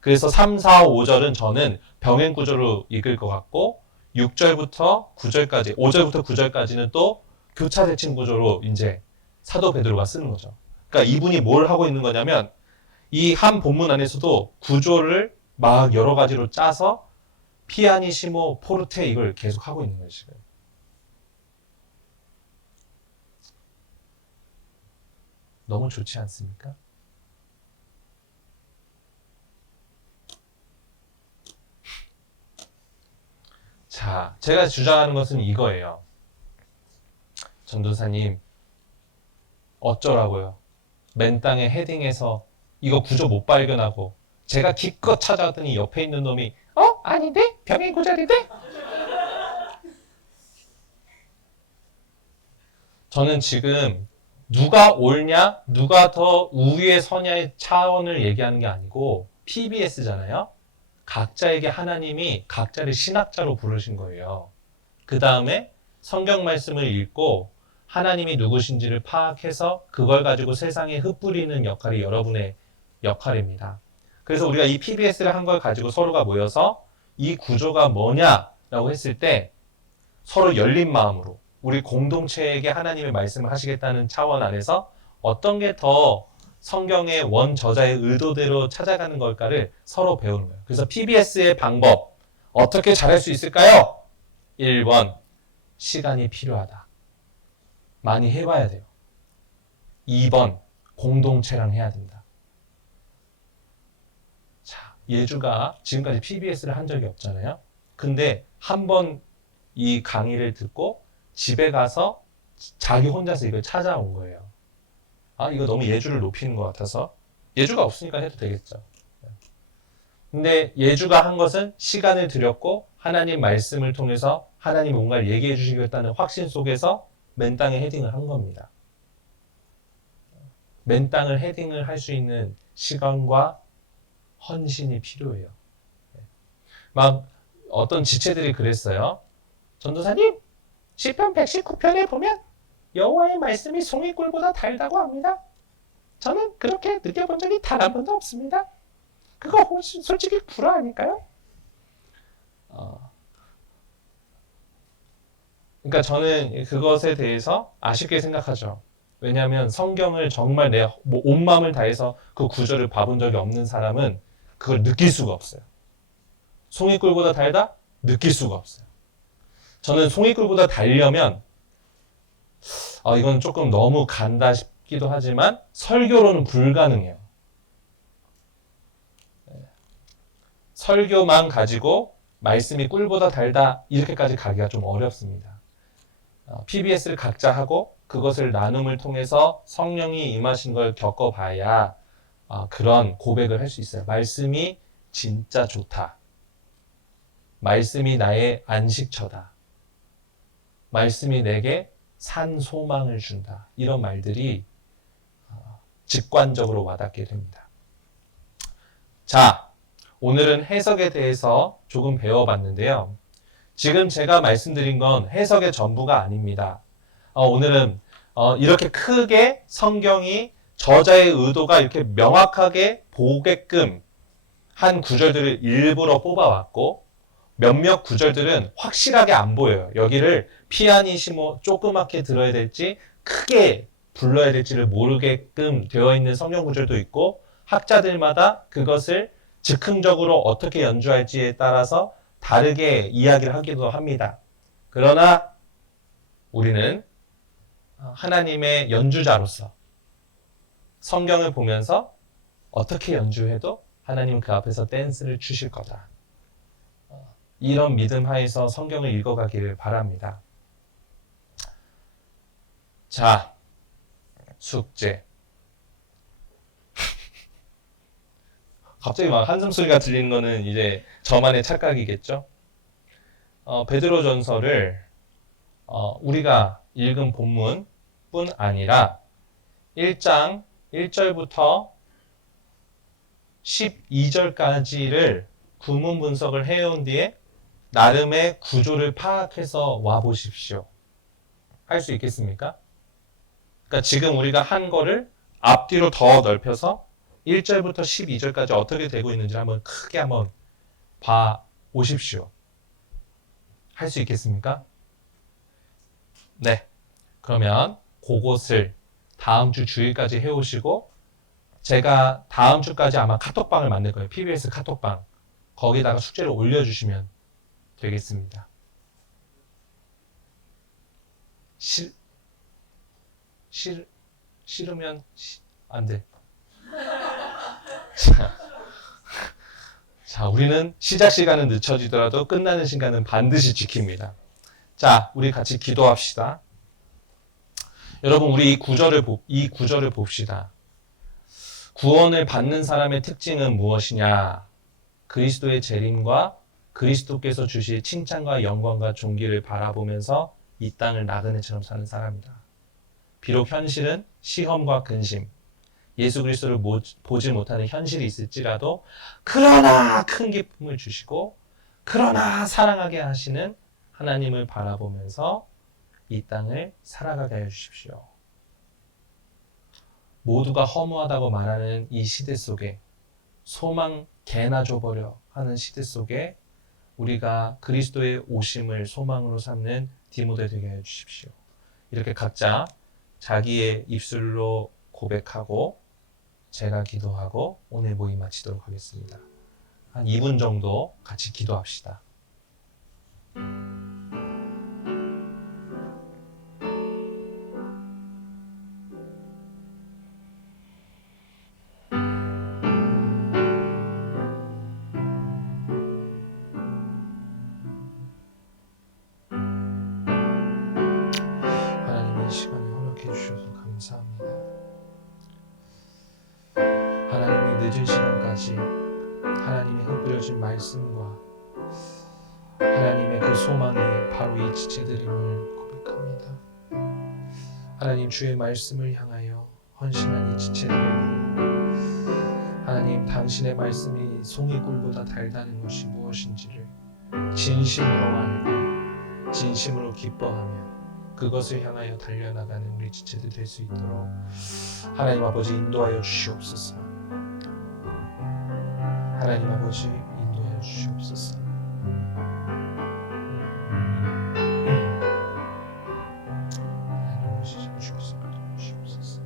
그래서 3, 4, 5절은 저는 병행구절로 읽을 것 같고 6절부터 9절까지, 5절부터 9절까지는 또 교차대칭 구조로 이제 사도 베드로가 쓰는 거죠. 그러니까 이분이 뭘 하고 있는 거냐면 이 한 본문 안에서도 구조를 막 여러 가지로 짜서 피아니시모, 포르테 이걸 계속 하고 있는 거예요, 지금. 너무 좋지 않습니까? 자, 제가 주장하는 것은 이거예요. 전도사님, 어쩌라고요? 맨 땅에 헤딩해서 이거 구조 못 발견하고 제가 기껏 찾아왔더니 옆에 있는 놈이 아닌데? 병행 구절인데? 저는 지금 누가 옳냐, 누가 더 우위에 서냐의 차원을 얘기하는 게 아니고 PBS잖아요. 각자에게 하나님이 각자를 신학자로 부르신 거예요. 그 다음에 성경 말씀을 읽고 하나님이 누구신지를 파악해서 그걸 가지고 세상에 흩뿌리는 역할이 여러분의 역할입니다. 그래서 우리가 이 PBS를 한 걸 가지고 서로가 모여서 이 구조가 뭐냐라고 했을 때 서로 열린 마음으로 우리 공동체에게 하나님의 말씀을 하시겠다는 차원 안에서 어떤 게 더 성경의 원저자의 의도대로 찾아가는 걸까를 서로 배우는 거예요. 그래서 PBS의 방법 어떻게 잘할 수 있을까요? 1번 시간이 필요하다. 많이 해봐야 돼요. 2번 공동체랑 해야 된다. 자, 예주가 지금까지 PBS를 한 적이 없잖아요. 근데 한 번 이 강의를 듣고 집에 가서 자기 혼자서 이걸 찾아온 거예요. 이거 너무 예주를 높이는 것 같아서 예주가 없으니까 해도 되겠죠. 근데 예주가 한 것은 시간을 들였고 하나님 말씀을 통해서 하나님 뭔가를 얘기해 주시겠다는 확신 속에서 맨 땅에 헤딩을 한 겁니다. 맨 땅을 헤딩을 할 수 있는 시간과 헌신이 필요해요. 막 어떤 지체들이 그랬어요. 전도사님, 시편 119편에 보면 여호와의 말씀이 송이꿀보다 달다고 합니다. 저는 그렇게 느껴본 적이 단 한 번도 없습니다. 그거 솔직히 불화 아닐까요? 그러니까 저는 그것에 대해서 아쉽게 생각하죠. 왜냐하면 성경을 정말 온 마음을 다해서 그 구절을 봐본 적이 없는 사람은 그걸 느낄 수가 없어요. 송이꿀보다 달다? 느낄 수가 없어요. 저는 송이꿀보다 달려면 이건 조금 너무 간다 싶기도 하지만 설교로는 불가능해요. 설교만 가지고 말씀이 꿀보다 달다 이렇게까지 가기가 좀 어렵습니다. PBS를 각자 하고 그것을 나눔을 통해서 성령이 임하신 걸 겪어봐야 그런 고백을 할 수 있어요. 말씀이 진짜 좋다. 말씀이 나의 안식처다. 말씀이 내게 산 소망을 준다. 이런 말들이 직관적으로 와닿게 됩니다. 자, 오늘은 해석에 대해서 조금 배워봤는데요. 지금 제가 말씀드린 건 해석의 전부가 아닙니다. 오늘은 이렇게 크게 성경이 저자의 의도가 이렇게 명확하게 보게끔 한 구절들을 일부러 뽑아왔고 몇몇 구절들은 확실하게 안 보여요. 여기를 피아니시모 조그맣게 들어야 될지 크게 불러야 될지를 모르게끔 되어 있는 성경 구절도 있고 학자들마다 그것을 즉흥적으로 어떻게 연주할지에 따라서 다르게 이야기를 하기도 합니다. 그러나 우리는 하나님의 연주자로서 성경을 보면서 어떻게 연주해도 하나님은 그 앞에서 댄스를 주실 거다. 이런 믿음 하에서 성경을 읽어가기를 바랍니다. 자, 숙제. 갑자기 막 한숨 소리가 들리는 거는 이제 저만의 착각이겠죠? 베드로전서를 우리가 읽은 본문뿐 아니라 1장 1절부터 12절까지를 구문 분석을 해온 뒤에 나름의 구조를 파악해서 와 보십시오. 할 수 있겠습니까? 그러니까 지금 우리가 한 거를 앞뒤로 더 넓혀서 1절부터 12절까지 어떻게 되고 있는지 한번 크게 한번 봐 오십시오. 할 수 있겠습니까? 네. 그러면 그것을 다음 주 주일까지 해오시고 제가 다음 주까지 아마 카톡방을 만들 거예요. PBS 카톡방. 거기다가 숙제를 올려주시면 되겠습니다. 싫으면 안 돼. 자, 우리는 시작 시간은 늦춰지더라도 끝나는 시간은 반드시 지킵니다. 자, 우리 같이 기도합시다. 여러분, 우리 이 구절을 봅시다. 구원을 받는 사람의 특징은 무엇이냐? 그리스도의 재림과 그리스도께서 주실 칭찬과 영광과 존귀를 바라보면서 이 땅을 나그네처럼 사는 사람이다. 비록 현실은 시험과 근심, 예수 그리스도를 보지 못하는 현실이 있을지라도 그러나 큰 기쁨을 주시고 그러나 사랑하게 하시는 하나님을 바라보면서 이 땅을 살아가게 하여 주십시오. 모두가 허무하다고 말하는 이 시대 속에 소망 개나 줘버려 하는 시대 속에 우리가 그리스도의 오심을 소망으로 삼는 디모데 되게 하여 주십시오. 이렇게 각자 자기의 입술로 고백하고 제가 기도하고 오늘 모임 마치도록 하겠습니다. 한 2분 정도 같이 기도합시다. 하나님 이 시간을 허락해 주셔서 감사합니다. 하나님이 늦은 시간까지 하나님의 흩뿌려진 말씀과 하나님의 그 소망이 바로 이 지체들임을 고백합니다. 하나님 주의 말씀을 향하여 헌신한 이 지체들에게 하나님 당신의 말씀이 송이꿀보다 달다는 것이 무엇인지를 진심으로 알고 진심으로 기뻐하며 그것을 향하여 달려나가는 우리 지체들 될 수 있도록 하나님 아버지 인도하여 주시옵소서. 하나님 아버지 인도해 주시옵소서. 하나님 아버지 주시옵소서.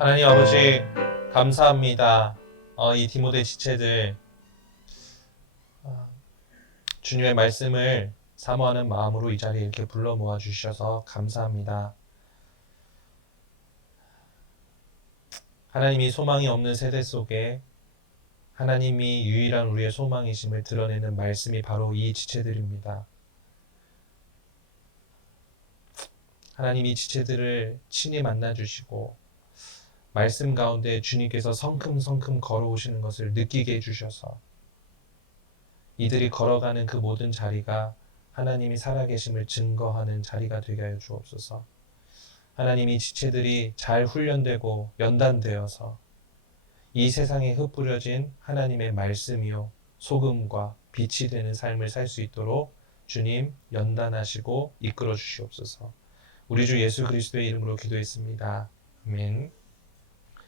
하나님 아버지 감사합니다. 이 디모데 지체들 주님의 말씀을 사모하는 마음으로 이 자리에 이렇게 불러 모아 주셔서 감사합니다. 하나님이 소망이 없는 세대 속에 하나님이 유일한 우리의 소망이심을 드러내는 말씀이 바로 이 지체들입니다. 하나님 이 지체들을 친히 만나 주시고 말씀 가운데 주님께서 성큼성큼 걸어오시는 것을 느끼게 해주셔서 이들이 걸어가는 그 모든 자리가 하나님이 살아계심을 증거하는 자리가 되게 하여 주옵소서. 하나님이 지체들이 잘 훈련되고 연단되어서 이 세상에 흩뿌려진 하나님의 말씀이요 소금과 빛이 되는 삶을 살 수 있도록 주님 연단하시고 이끌어 주시옵소서. 우리 주 예수 그리스도의 이름으로 기도했습니다. 아멘.